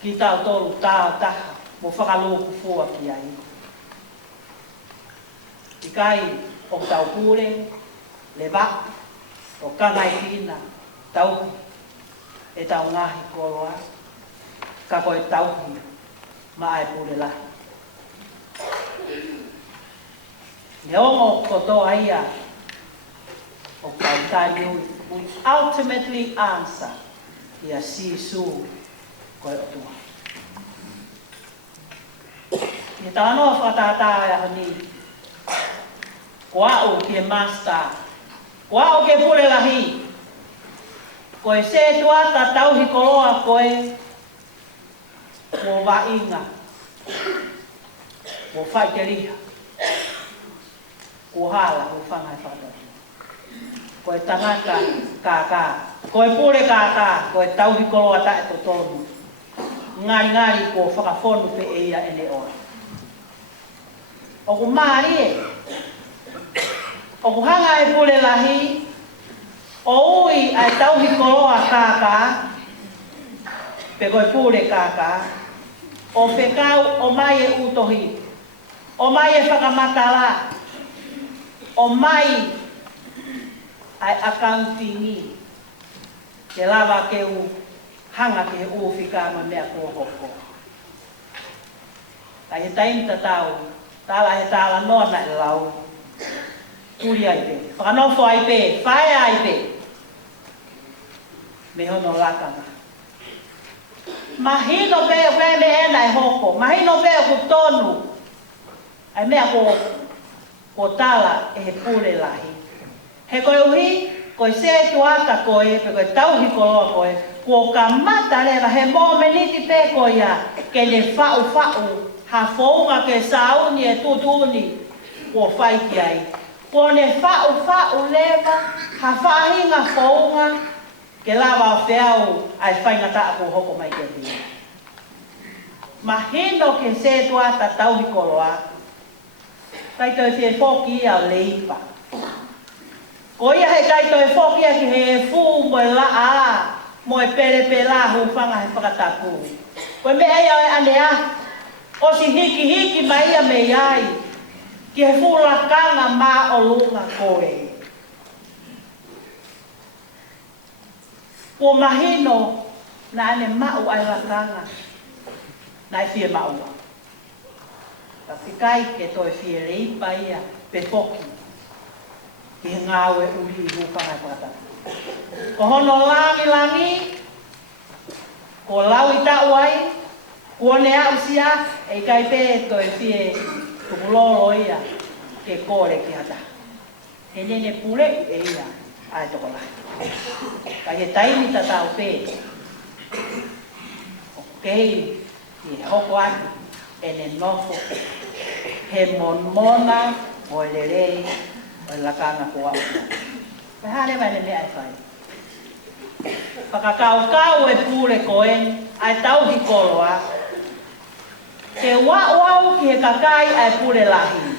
ki tau tolu tāo taha. Mo whakaloku fua ki ai. I kai o tau pure, le va, o kangai tina, tau e tau ngahi koloa, ka koe tau ma ai pure la. Le ongo koto aia o kautari we ultimately answer ia sisu koe o tua. Ni tānoa whakatata e honi. Ko au ke master. Ko au ke pure lahi. Koe se tuata tauhi koloa koe. Ko wainga. Ko whaikeriha. Ko hala ko whangai whakatata. Koe tangata kākā. Koe pure kākā. Koe tauhi koloa tae to tonu. Ngari ko whakawhonu pe eia ene ora. O ku maari e. O ku hanga e pule lahi. O ui ai tauhi koloa kākā. Pe koe pule kākā. O whekau o mai e utohi. O mai e whakamatala. O mai ai accountingi. Ke lava ke u hanga ke u whika ma mea kua hoko. Ka he taimta tau, tala he tala nona e lau. Turi ai pe, whakanofo ai pe, whae ai pe. Me hono lakanga. Mahino pe o pe me ena e hoko, mahino pe o ku tonu. Ai mea ko tala e he pure lahi. He koe uhi, koe se tuata koe, pe koe tauhi koloa koe, ko ka mata lera he mō meniti pe koe ia, ke le whau, ha whaunga ke sauni e tutuni, ko whaiki ai. Ko ne whau lera, ha whahinga whaunga, ke lawa o whiau, ai whaingata ako hoko mai ke tia. Mahino ke se tuata tauhi koloa, kai toi se whoki ia leipa. Ko ia he kai toi whoki ia ki he fu mo e laa, mo e pere la hu whanga he whakatapu. Koe me eia e anea, o si hiki mai ia me iai, ki he fu lakanga ma o lunga koe. Ko mahino na ane mau ai lakanga, na e fie maua. Ka whikai ke toi fie reipa ia pe whoki, ki he ngāwe uri hu whanga he whakatapu. Ko hono langi, ko lau i tau ai, ko ne au sia, e kai pe to e fie kumulolo ia, ke kore ki hata. He nene pule e ia, ai toko lai. Kai he taimi ta tau pe, o kei, i hoko aki, e ne nofo, he monmona, o e lerei, o e lakanga ko au. Me hare mai ne ai whai. Whakakau e pure koe, ai tauhi koloa. Te wau ki he kakai ai pure lahi.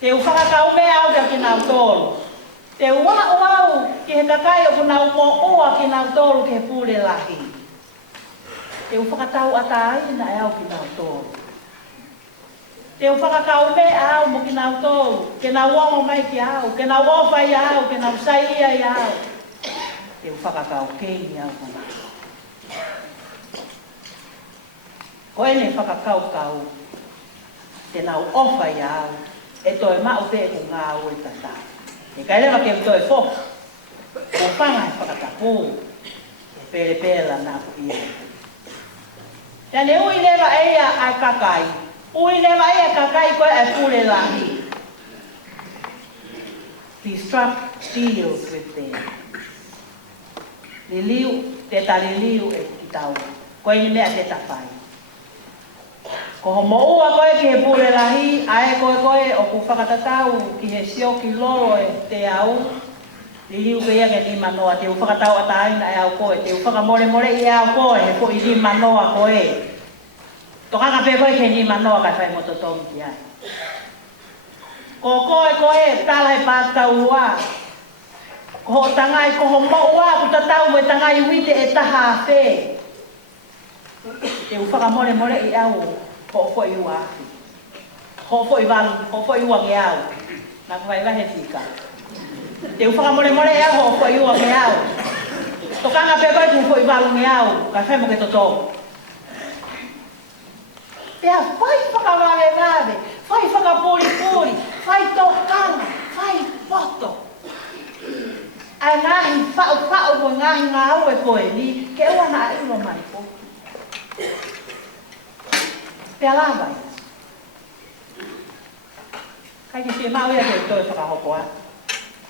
Te whakakau mea au kia ki nau tolu. Te wau ki he kakai o kunau mo oa ki nau tolu ki he pure lahi. Te whakatau atai na e au ki nau tolu. Te whakakau me au mo ki nau tolu, ke nau wongo mai ki au, ke nau wawhai au, ke nau saia i au. Te whakakau kei au kona. Ko ene whakakau kau, te nau wawhai au, e toi mau te ku ngā au e tata. E kai lewa ke toi whoka, ko whanga e whakatapu, e pere pēla nā ku ia. Tane ui lewa eia ai kakai, ui lewa eia kakai koe e pure lahi. He struck deals with them. Liliu, te taliliu e ki tau. Koe ni mea te tawhai. Ko ho moua koe ki he pure lahi, ae koe o ku whakatatau ki he sioki lolo e te au. Liliu ke ia ke ni manoa, te u whakatau ataina e au koe, te u whakamore i au koe, he po i ni manoa koe. Tokanga pe koe ke ni manoa kai whai mototongi ki ai. Ko koe, tala he pātau ua. Ko ho tangai, ko ho moua, ku tatau mo e tangai wite e taha a whē. Te u whakamore i au, ko i ua ahi. ho fo I walu, ho fo I ua ke au. Na ko vai he tika. Te uwhaka mole mole e ho fo I ua ke au. Tokanga pe vai ku fo I walu ke au, ka femo ke toto. Pea fai whakaware rare, fai whakapuri puri, fai tokanga, fai poto. Ai ngahi whau mo ngahi ngā au e koe ni, ke ua na ilo mai po. Pea lawai. Kai ke whia mau ia ke toi whakahopoa.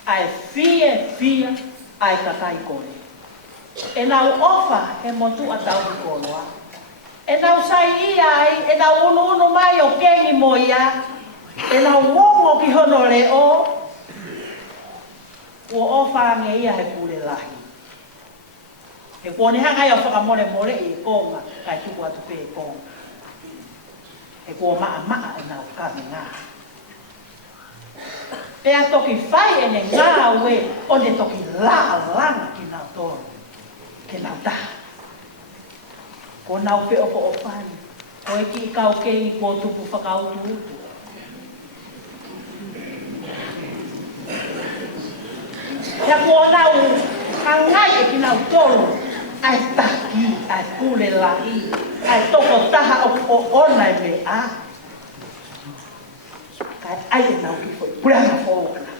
Ai whia, ai kakai kore. E nau ofa he motu a tau ki koroa. E nau sai ia ai, e nau unu mai o kengi mo ia. E nau wongo ki hono le o. Ua ofa nge ia he pule lahi. E kua ni hanga ia whakamore more I konga, kai tuku atu pe konga. E kua maa e nau kami ngā. Pea toki whai e ne ngā we, o ne toki langa ki nau toro, ke nau taha. Ko nau pe opo o pani, ko e ki I kau kengi ko tupu whakautu utu. Ia ko nau hangai e ki nau toro, ai taki, ai pule lahi, ai toko taha o ona e me a. Kai ai e nau ki foi, puranga fo o kana.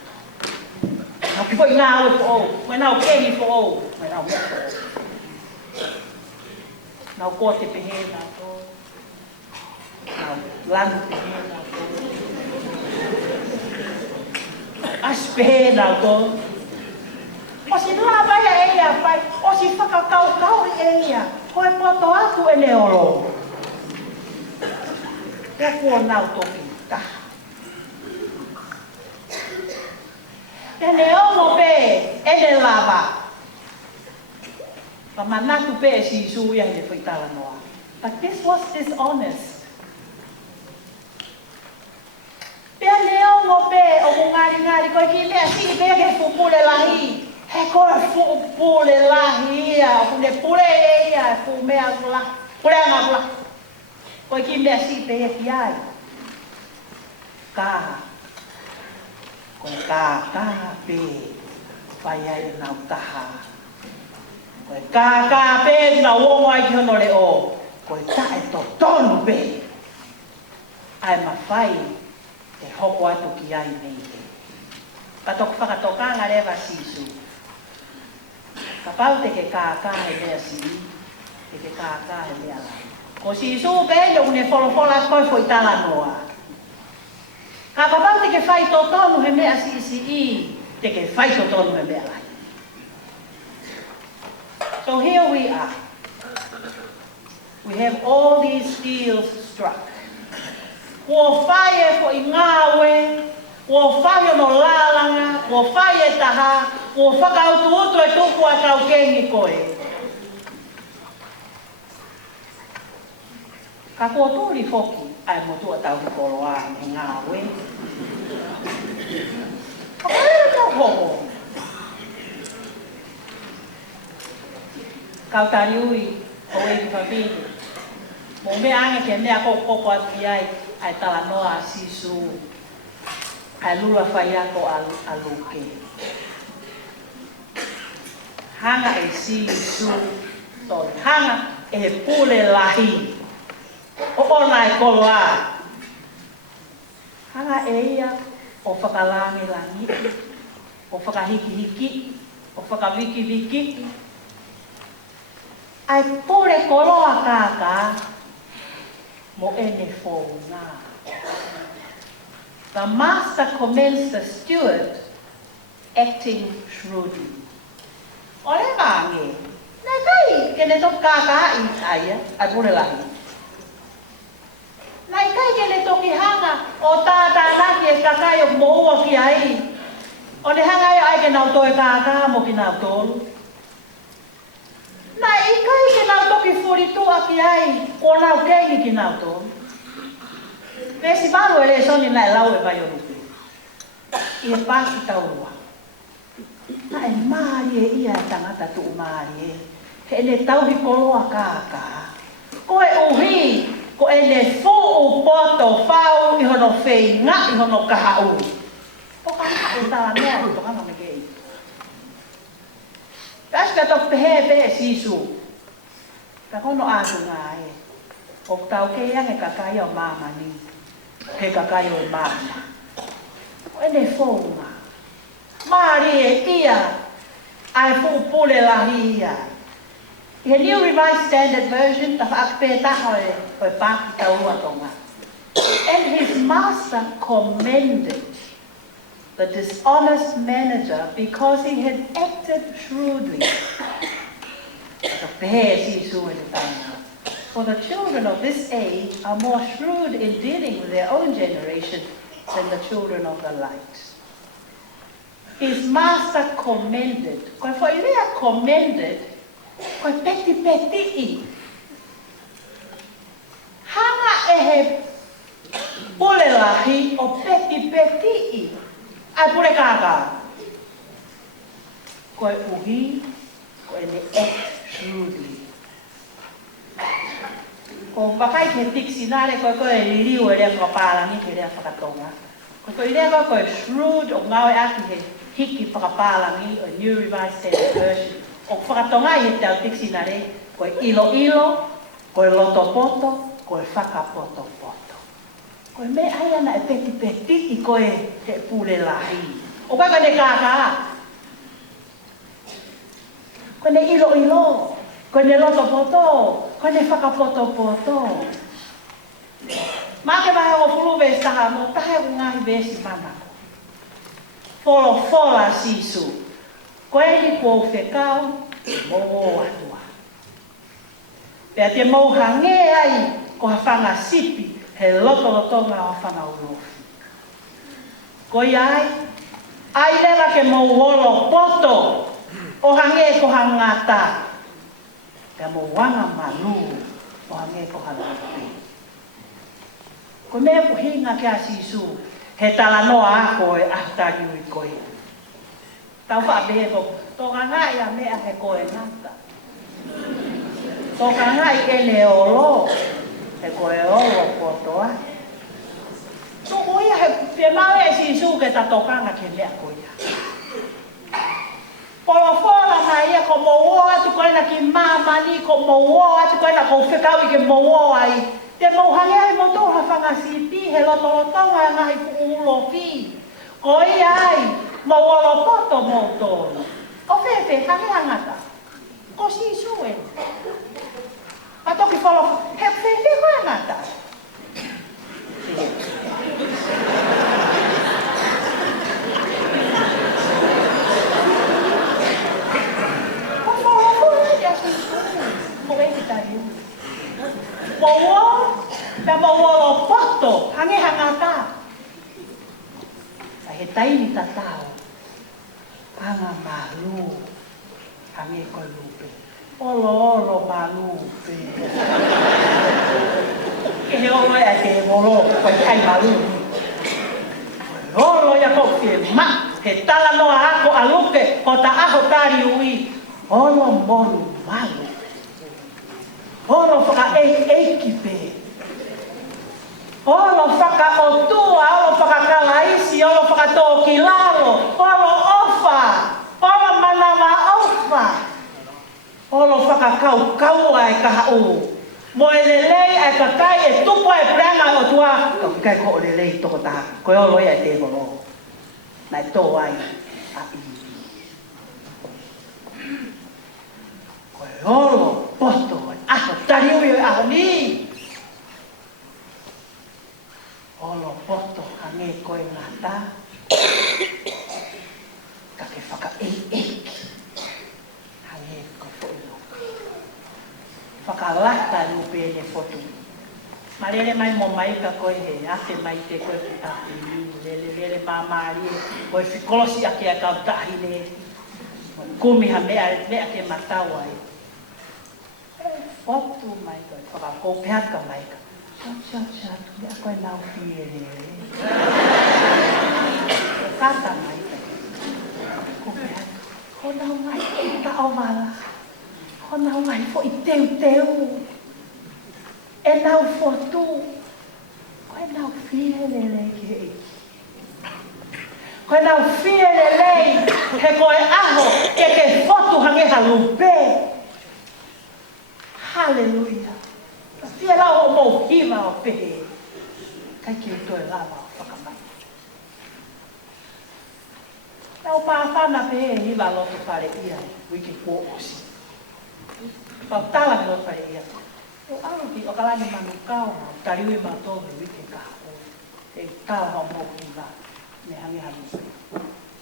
Nau ki foi ngā oe fo o, mai nau kengi fo o, mai nau mea fo o. Nau ko te pehe nā tō, nau lanu pehe nā tō, as pehe nā tō. O si nā vai a eia whai, o si whakakau I eia, koe poto atu e neolo. Pea kua nau toki taha. Pea neomo pe, e ne lava. Pa manatu pe e si isu ia he whaitala noa. But this was dishonest. Pea neomo pe, o ngari, koe ki mea si pe ke fupule lahi. He koe fupule lahi ia, o kune pule ia, fu mea kula, pule anga kula. Koe ki mea si pe e ki ai. Kaha. Koe kaha pe, whai ai nau taha. Koe kaha pe, na wongo ai ki hono le o. Koe ta e to tonu pe. Ai mawhai, te hoko atu ki ai nei te. Pa toku whakatokanga rewa sisu. Ka pau te ke kaha he mea si, te ke kaha he mea lai. Ko sisu pe, yo une wholofola koe fo I tala noa. Ka pau te ke whai to tonu he mea si I, te ke whai to tonu he mea lai. So here we are. We have all these deals struck. Kua whai e fo I ngāwe, kua whai ono lālanga, kua whai e taha, kua whakautu utu e tuku a kau kengi koe. Ka kua tūri whoki, ai motu a tau koroa e ngāwe. Whakaera tau hoko. Kau tari ui, o e ki whapiri. Mo mea ange ke mea koko ati ai tala noa a sisu. Ai lula whai ako a luke. Hanga e sisu. Hanga e pule lahi. O ona e koloa. Hanga e ia o whakalangi langi. O whakahiki. O whakawiki. Ai pure koloa kaka. Mo ene whonga. The master commends the steward acting shrewdly. Ole vange. Nai kai ke ne tok kaka I aia, ai pure lahi. Nai kai ke ne toki hanga o tata naki e kakai o mo ua ki ai. O ne hanga ai ke nau toe kaka mo ki nau tolu. Nai kai ke nau toki furitua ki ai, o nau kengi ki nau tolu. Pesi malu ele soni nai lau e vai o rupi. I e paki taurua. Na e maari e ia e tangata tu maari e. He ne tauhi koloa kaka. Ko e uhi, ko e ne fuu poto whau I hono no fei ngā I hono kaha u. O ka ngā tā mea o toka ngā mekei. Aska tok pehe sisu. Ka kono atu ngā e. O tau ke iange kakai o mama ni. He kakai o mama. O ene fōu ngā. Māri e ia. Ai fōu pule lahi ia. I New Revised Standard Version, ta whaakpētaha o pāki taua tonga. And his master commended the dishonest manager because he had acted shrewdly. For the children of this age are more shrewd in dealing with their own generation than the children of the light. His master commended. Koe whailea commended, koe peti I. Hanga e he pule lahi o peti I. Ai pule kākā. Koe uhi, koe ne act shrewdly. Ko wakai ke tiksi nare koe liu e rea kua pārangi ke rea whakatonga. Koe rea koe shrewd o ngawe aki he hiki whakapārangi o New Revised Standard Version. O whakatonga I he tau tiksi nare koe ilo, koe lotopoto, koe whakapoto. Koe me ai ana e peti I koe te pule lahi. O koe ne kākā. Koe ne ilo, koe ne lotopoto, koe ne whakapoto. Mā ke mahe o pulu vesi taha no tahe o ngahi vesi manako. Fola sisu. Koe ni kua whekau, mo atua. Pea te mauhange ai, ko hawhanga sipi, he lotonga o whana ulofi. Koi ai lewa ke mauholo poto, o hange ko hangata. Ka mauanga malu, o hange ko hangata. Ko mea ko hinga ke asisu, he talanoa ako e ahtari ui koe. Tau whaabehe ko, tō ngai a mea he koe ngata. Tō ngai e le olo, he koe olo potoa. Tō koea he pia mawe e sisu ke tatokanga ke mea koea. Polofola na ia ko mouoa tu koe na ki mamani, ko mouoa tu koe na ko whekau I ke mouoa ai. Te mouhange ai mo tō hawhanga sipi, he lotolotonga ngahi puulo fi. Koi ai, mouolo poto mo tōna. O whewe, hange hangata. Ko sisu e. A toki polo, he whewe ko hangata. Ko polo ya sisu. Ko ewi tayo. Mouo, te mouolo poto, hange hangata. He taini tatao, hanga malu, hange koe lupe. Olo malupe. Ke he olo e te molo, koe kai malu. Olo ya ko ke ma, he tala noa ako aluke, ko ta aho tari ui. Olo molu malu. Olo whaka eikipe. Olo whaka otua, olo whaka kalaisi, olo whaka tōki lalo, olo ofa, olo manawa ofa. Olo whaka kau ai kaha o. Mo e lelei ai kakai e tupo e pranga o tua. Kau kai ko o lelei toko taha, koe olo ia te moro. Nai tō ai a i. Koe olo poto, aho tariui o aho ni. Olo poto hange koe ngata. Ka ke whaka eiki. Hange koe whoilo. Whakalata lupe ne fotu. Marere mai mo mai ka koe he. Ate mai te koe putahi ni. Lele mamari. Koe whikolosi ake a kautahi ne. Kumi ha mea ke matawai. Fotu mai koe. Whakakopeaka mai ka. Chat, dia koe nau fiere. Kata mai te. Ko nau mai I ta o wala. Ko nau mai fo I teu. E nau fotu. Koe Koe nau fia lelei ki e. Koe nau fia lelei he koe aho ke ke fotu hange halupe. Hallelujah. Fia lau o mou hima o pehe. Kai ki toi lava o whakamai. Nau pāwhana pehe hiva loto whare ia wiki kō osi. Pau tala me loto whare ia. O aruki o kalani manu kau o tariui mātou me wiki ka o. E tala hao mou hiva me hangi halupe.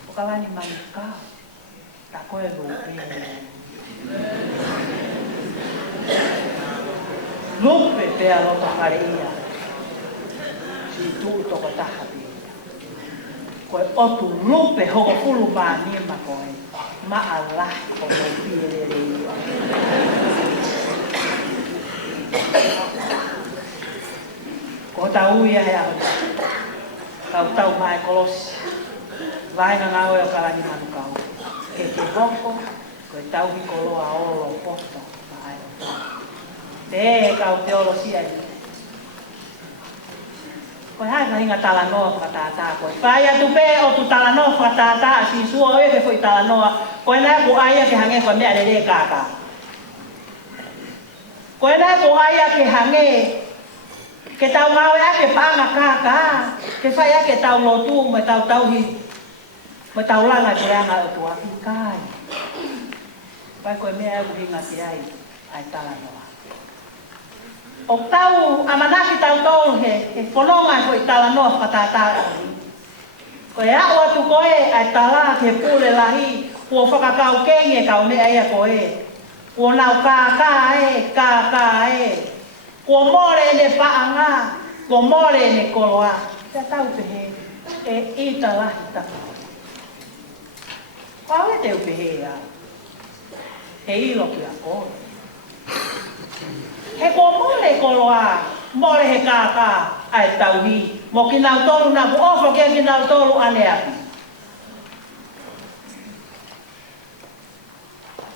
O kalani manu kau. Ta koe lo pehe. Lupe pea loto whare ia. Si tu toko taha pia. Koe otu lupe hoko pulu maa nima koe. Maa lahi o mo pielere ia. Ko tau ia he aho. Tau mai kolosi. Vainga ngau e o kalani manu kau. Ke te hoko. Koe tau hi koloa olo poto. Mai o. Te kau te olo sia ia. Koe hai na hinga tala noa whakatata koe. Whai atu pe o tu tala noa whakatata si sua oe ke fwoi tala noa. Koe nai ku aia ke hange wha mea lere kaka. Koe nai ku aia ke hange ke tau ngau e ake panga kaka. Ke whai ake tau lotu me tau tauhi. Me tau langa te reanga o tu aki kai. Pai koe mea e kuhinga te ai. Ai tala noa. O tau amanaki tau tolu he whanonga ko i tala noa whakatata. Ko e ako atu koe ai tala ke pule lahi kua whakakau kenge kau ne aia koe. Kua nau kākā e. Kua more ne paanga, kua more ne koloa. Tia tau pehe e ita lahi taka. Kau e teu pehe a. He ilo ki a koe. He ko mole koloa, mole he kākā ai tauhi. Mo ki nau tolu na ku ofo ke ki nau tolu ane api.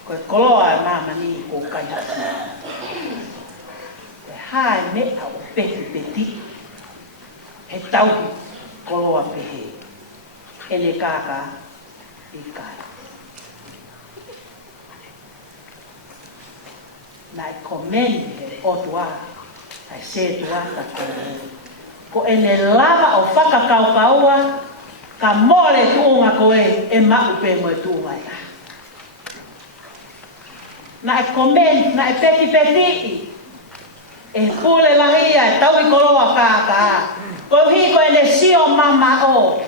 Koe koloa e mamani ko kaihaki. Te hae mea o peti peti. He tauhi koloa pehe. Ene kākā i kai. Nai komeni he otua, ai se tua ta koe. Ko ene lava o whakakau kaua, ka mole tuunga koe e mau pe moe tuunga ia. Nai komeni, nai peti peti, e pule lahia e tau i koloa kākā. Ko hiko ene sio mama o.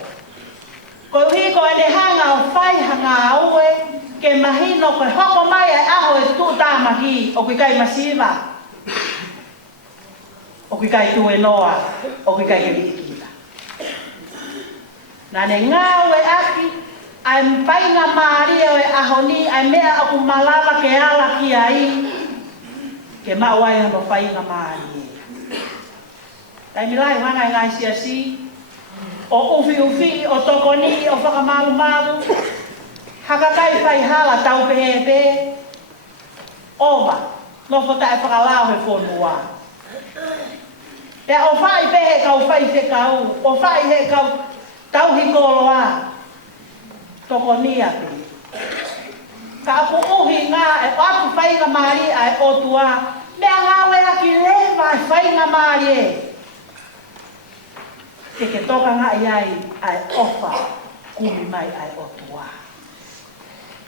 Ko hiko ene hanga o whai hanga aue, ke mahino koe hoko mai ai aho e tu tāmaki o kui kai masiva. O kui kai tue noa, o kui kai ke vikita. Nane ngau e aki, ai mpainga maaria o e aho ni, ai mea aku malala ke ala ki ai, ke mawai hano whainga maaria. Tai milai wangai ngai siasi, o ufi o tokoni, o whakamaru. Hakakai whai hala tau pehepe. Ova, no whata e whakalao he whonua. Pea o whai pehe kau whai te kau, o whai he kau tau hi koloa. Toko nia pe. Ka aku uhi ngā e atu whainga maari ai otua. Mea ngāwe aki lewa e whainga maari e. Ke toka ngā iai ai ofa kumi mai ai otua.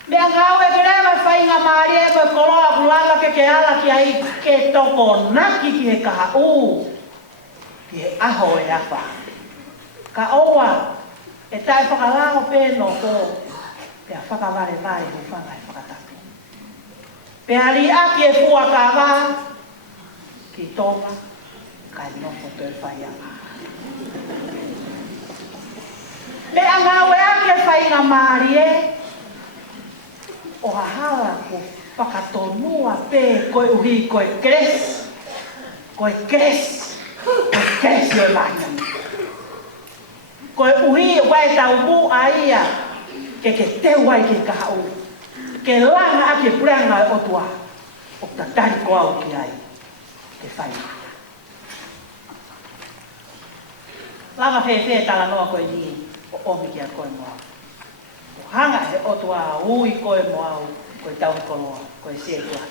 Mea ngāwe ke rewa whainga maari e koe koloa kulanga ke ala ki ai ke toko naki ki he kaha u. Ki he aho e apa. Ka oa e tae whakalao pēno ko. Pea whakaware vai hu whangai whakatapu. Pea li aki e fua ka wā. Ki toma kai nofo te whaianga. Mea ngāwe aki e whainga maari e. O hahala ko whakatonua pē koe uhi koe kres. Koe kres. Koe kres yo laina. Koe uhi wai tau mu a ia. Ke te wai ke kahau. Ke langa ake pranga o tua. O tatari ko au ki ai. Ke whainga. Lava fe tala noa koe ni o omi kia koe moa. O hanga he otua ui koe moa koe tau koloa, koe setua.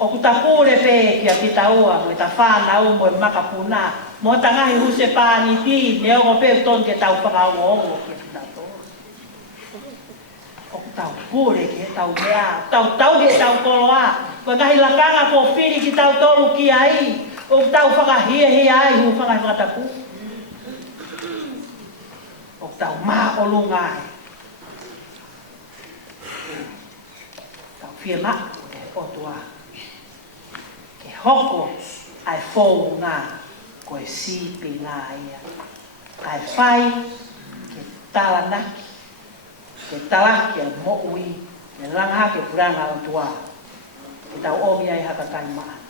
O ku tapure pe kia ki taua, mo ta whanau mo makapuna, mo ta ngahi huse pāni ti, ne o pe ton ke tau whakao o kia ki tau. O ku tau pure ke tau mea, tau he tau koloa, koe ngahi lakanga ko whiri ki tau tolu ki ai, o ku tau whakahia he ai hu whangai whakatapu. O tau maa o lungai. Tau whia maa o tua. Ke hoko ai fōu ngā koe sipi ngā ia. Ai whai ke talanaki. Ke talaki ai mo'ui. Ke langha ke puranga o tua. Ke tau omi ai haka kai maa.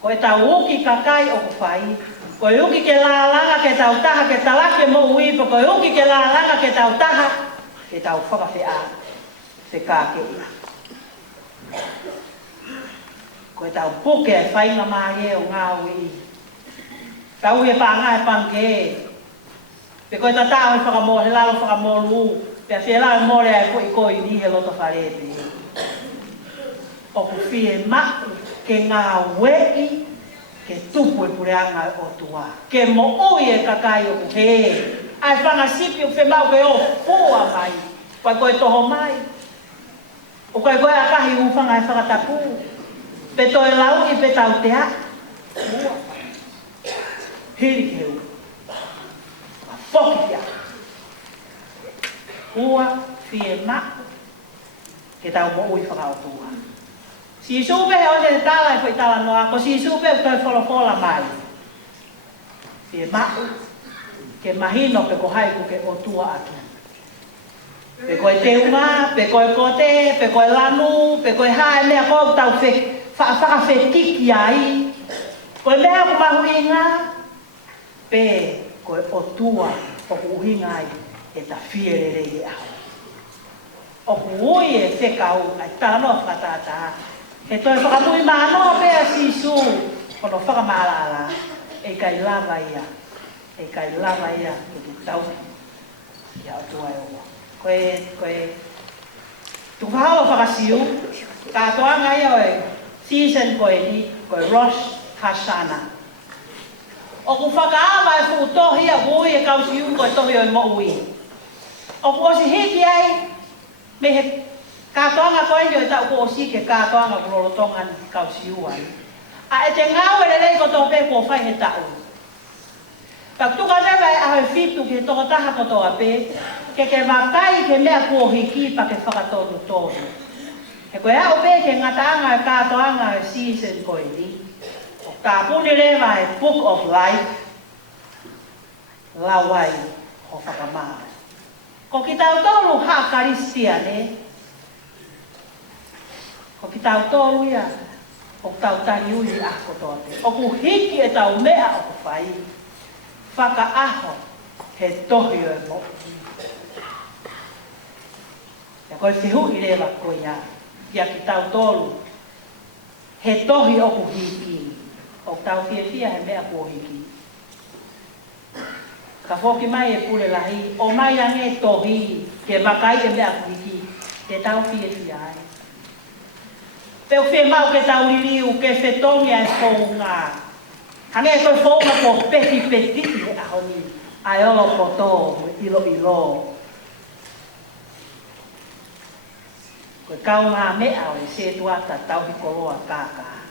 Koe tau uki kakai o ku whai. Koe uki ke lālanga ke tau taha ke talake mo ui, po koe uki ke lālanga ke tau taha, ke tau whakawhea, se kāke ia. Koe tau puke e whainga māie o ngā ui. Tau e pānga e pangke. Pe koe tatao e whakamō, he lalo whakamō lu, pe a whia lao e mōre ai koe i koe ni he loto wharete. O ku whie maku ke ngā wei, ke tupu e pureanga o tua. Ke mo ui e kakai o ku he. Ai whanga sipi o whemau ke o fua mai. Koe koe toho mai. O koe koe akahi u whanga e whakatapu. Pe toi lau i pe tau te a. Ua. Hiri ke u. A whoki kia. Ua, whie maku. Ke tau mo ui whanga o tua. Si supe he o se tala e whai tala noa, ko si supe o toi wholofola mai. E mau, ke mahino pe ko haiku ke o tua atu. Pe koe te unga, pe koe kote, pe koe lanu, pe koe hae mea kou tau whaka whetiki ai. Koe mea ku mahuinga, pe koe o tua o ku uhinga ai e ta whierere e au. O ku ui e whekau ai tano whakatata. He toi whakamui mānoa pēr sisu, kono whakamālala, e kai lava ia, ke tu tau, ia o tua e oa. Koe, tu whahao whakasiu, kātoanga ia oe, season koe ni, koe Rosh Hashanah. O ku whakaawa e fu tohi a ui e kausiu, koe tohi o e mo ui. O ku osi hiki ai, me he kātoanga koe nio e tau ko osi ke kātoanga kulorotonga ni kausiuan. A e te ngau e rei ko tō pe ko whai he tau. Ka tuka rewa e aho e whitu ke toko taha ko tō a pe, ke wakai ke mea kua hiki pa ke whakatonu tōnu. He koe au pe ke ngataanga e kātoanga e season koe ni. O ka puni rewa e Book of Life, lawai ho whakamaa. Ko ki tau tōru ha karistia ne, ko ki tau tōru ia, o tau tani ui ako tōte. O ku hiki e tau mea o ku whai, whaka aho he tohi o e mo. Ja koe se hui rewa koe ia, kia ki tau tōru, he tohi o ku hiki, o tau fia he mea ku hiki. Ka whoki mai e pule lahi, o mai ange tohi, ke wakai e mea ku hiki, te tau fia ai. Peo whemau ke tau ririu, ke whetongi ai whounga. Hange e koe whounga ko peti e aho ni, ai olo koto, ilo. Koe kau ngā mea o e se tuata tau hi koroa kāka.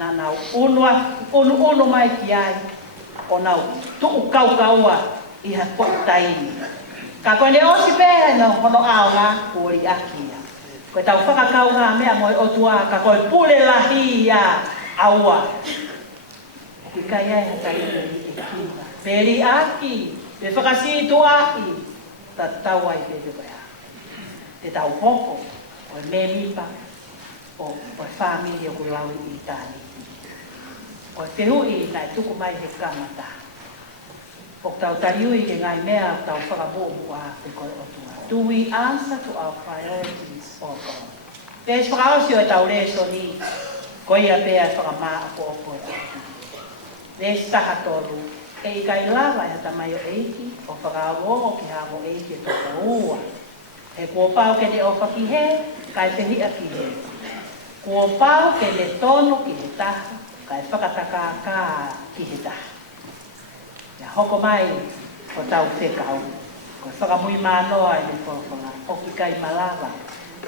Nā nau unu mai ki ai, o nau tuu kaua i ha koi taini. Ka koe ne osi pēhe no hono ao ngā kuori akia. Koe tau whakakau ngā mea moi o tua, ka koe pule lahi ia aua. Ki kai ai hata i e kina. Peri aki, me whakasitu aki, ta tau ai pepe koe a. Te tau hoko, o me mipa, o whamiri o ku lau i tani. O te hui nai tuku mai he kamata. O tau tariui ke ngai mea tau whakabomu a te koe o tua. Do we answer to our priorities, O God? Pēs whakaosio e tau reso ni, koe ia pēa whakamā ako o koe. Pēs taha tolu, e i kai lava e hata mai o eiki, o whakaawongo ki hamo eiki e toka ua. E kua pau ke ne ofa ki he, kai whihia ki he. Kua pau ke ne tono ki he taha, kai whakataka ka ki he taha. Ia hoko mai o tau whekau. Ko whakamui mānoa i me whakanga, hoki kai malawa.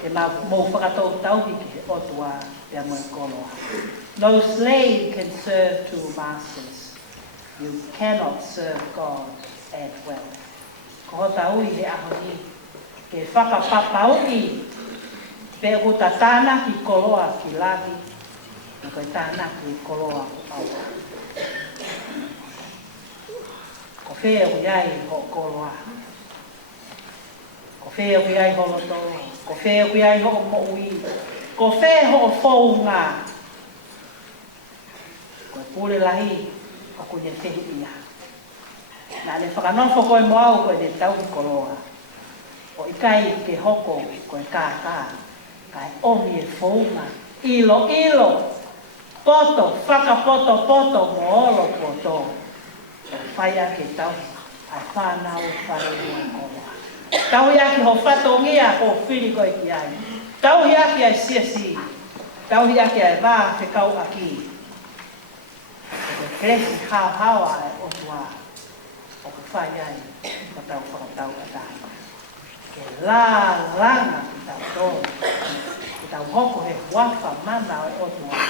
E mou whakatou tauhi ki he otua e a moe koloa. No slave can serve two masters. You cannot serve God as well. Ko hota ui he ahoni, ke whakapapauki, pe o ta tāna ki koloa ki laki, e koe tāna ki koloa ko aua. Ko whea ui ai ho koloa. Ko whea ui ai ho loto, ko whea ui ai ho mo ui, ko whea ho fou ngā. Ko pule lahi, o kune whehi ia. Nā le whakanofo koe mo au koe ne tau ki koloa. O ikai ke hoko koe kākā, kai omi e whaunga, ilo, poto, whakapoto, poto, moolo poto. O whaia ke tau, ai whanau whare ua koa. Tau hiaki ho whatongia o whiri koe ki ai. Tau hiaki ai siasi, tau hiaki ai wā whekau aki. O kresi hao ai o tua, o ku whaia ai, o tau whakatau atai. Ke la langa ki tau tō, ki tau hoko he wafa mana o tua.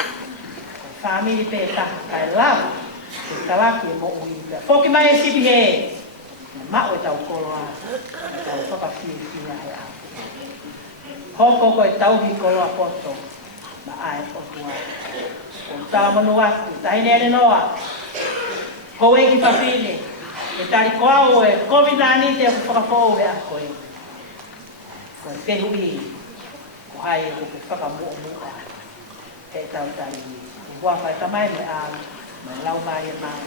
Ko whamiri pē taha kai lau, ke talaki e mo ui pia. Poki mai e sipi he, na mao e tau koloa, e tau whakawhiri kia he au. Hoko ko e tau hi koloa poto, ma ai o tua. Ko tau manu atu, tahine ane noa, ko eki papine, e tari ko au e COVID-19 te aku whakapou e a koe. Ko e whehui, ko hai e kuke whakamua mua, e tau tari ni. Ko whaka e tamai me a, me lau mai e maa.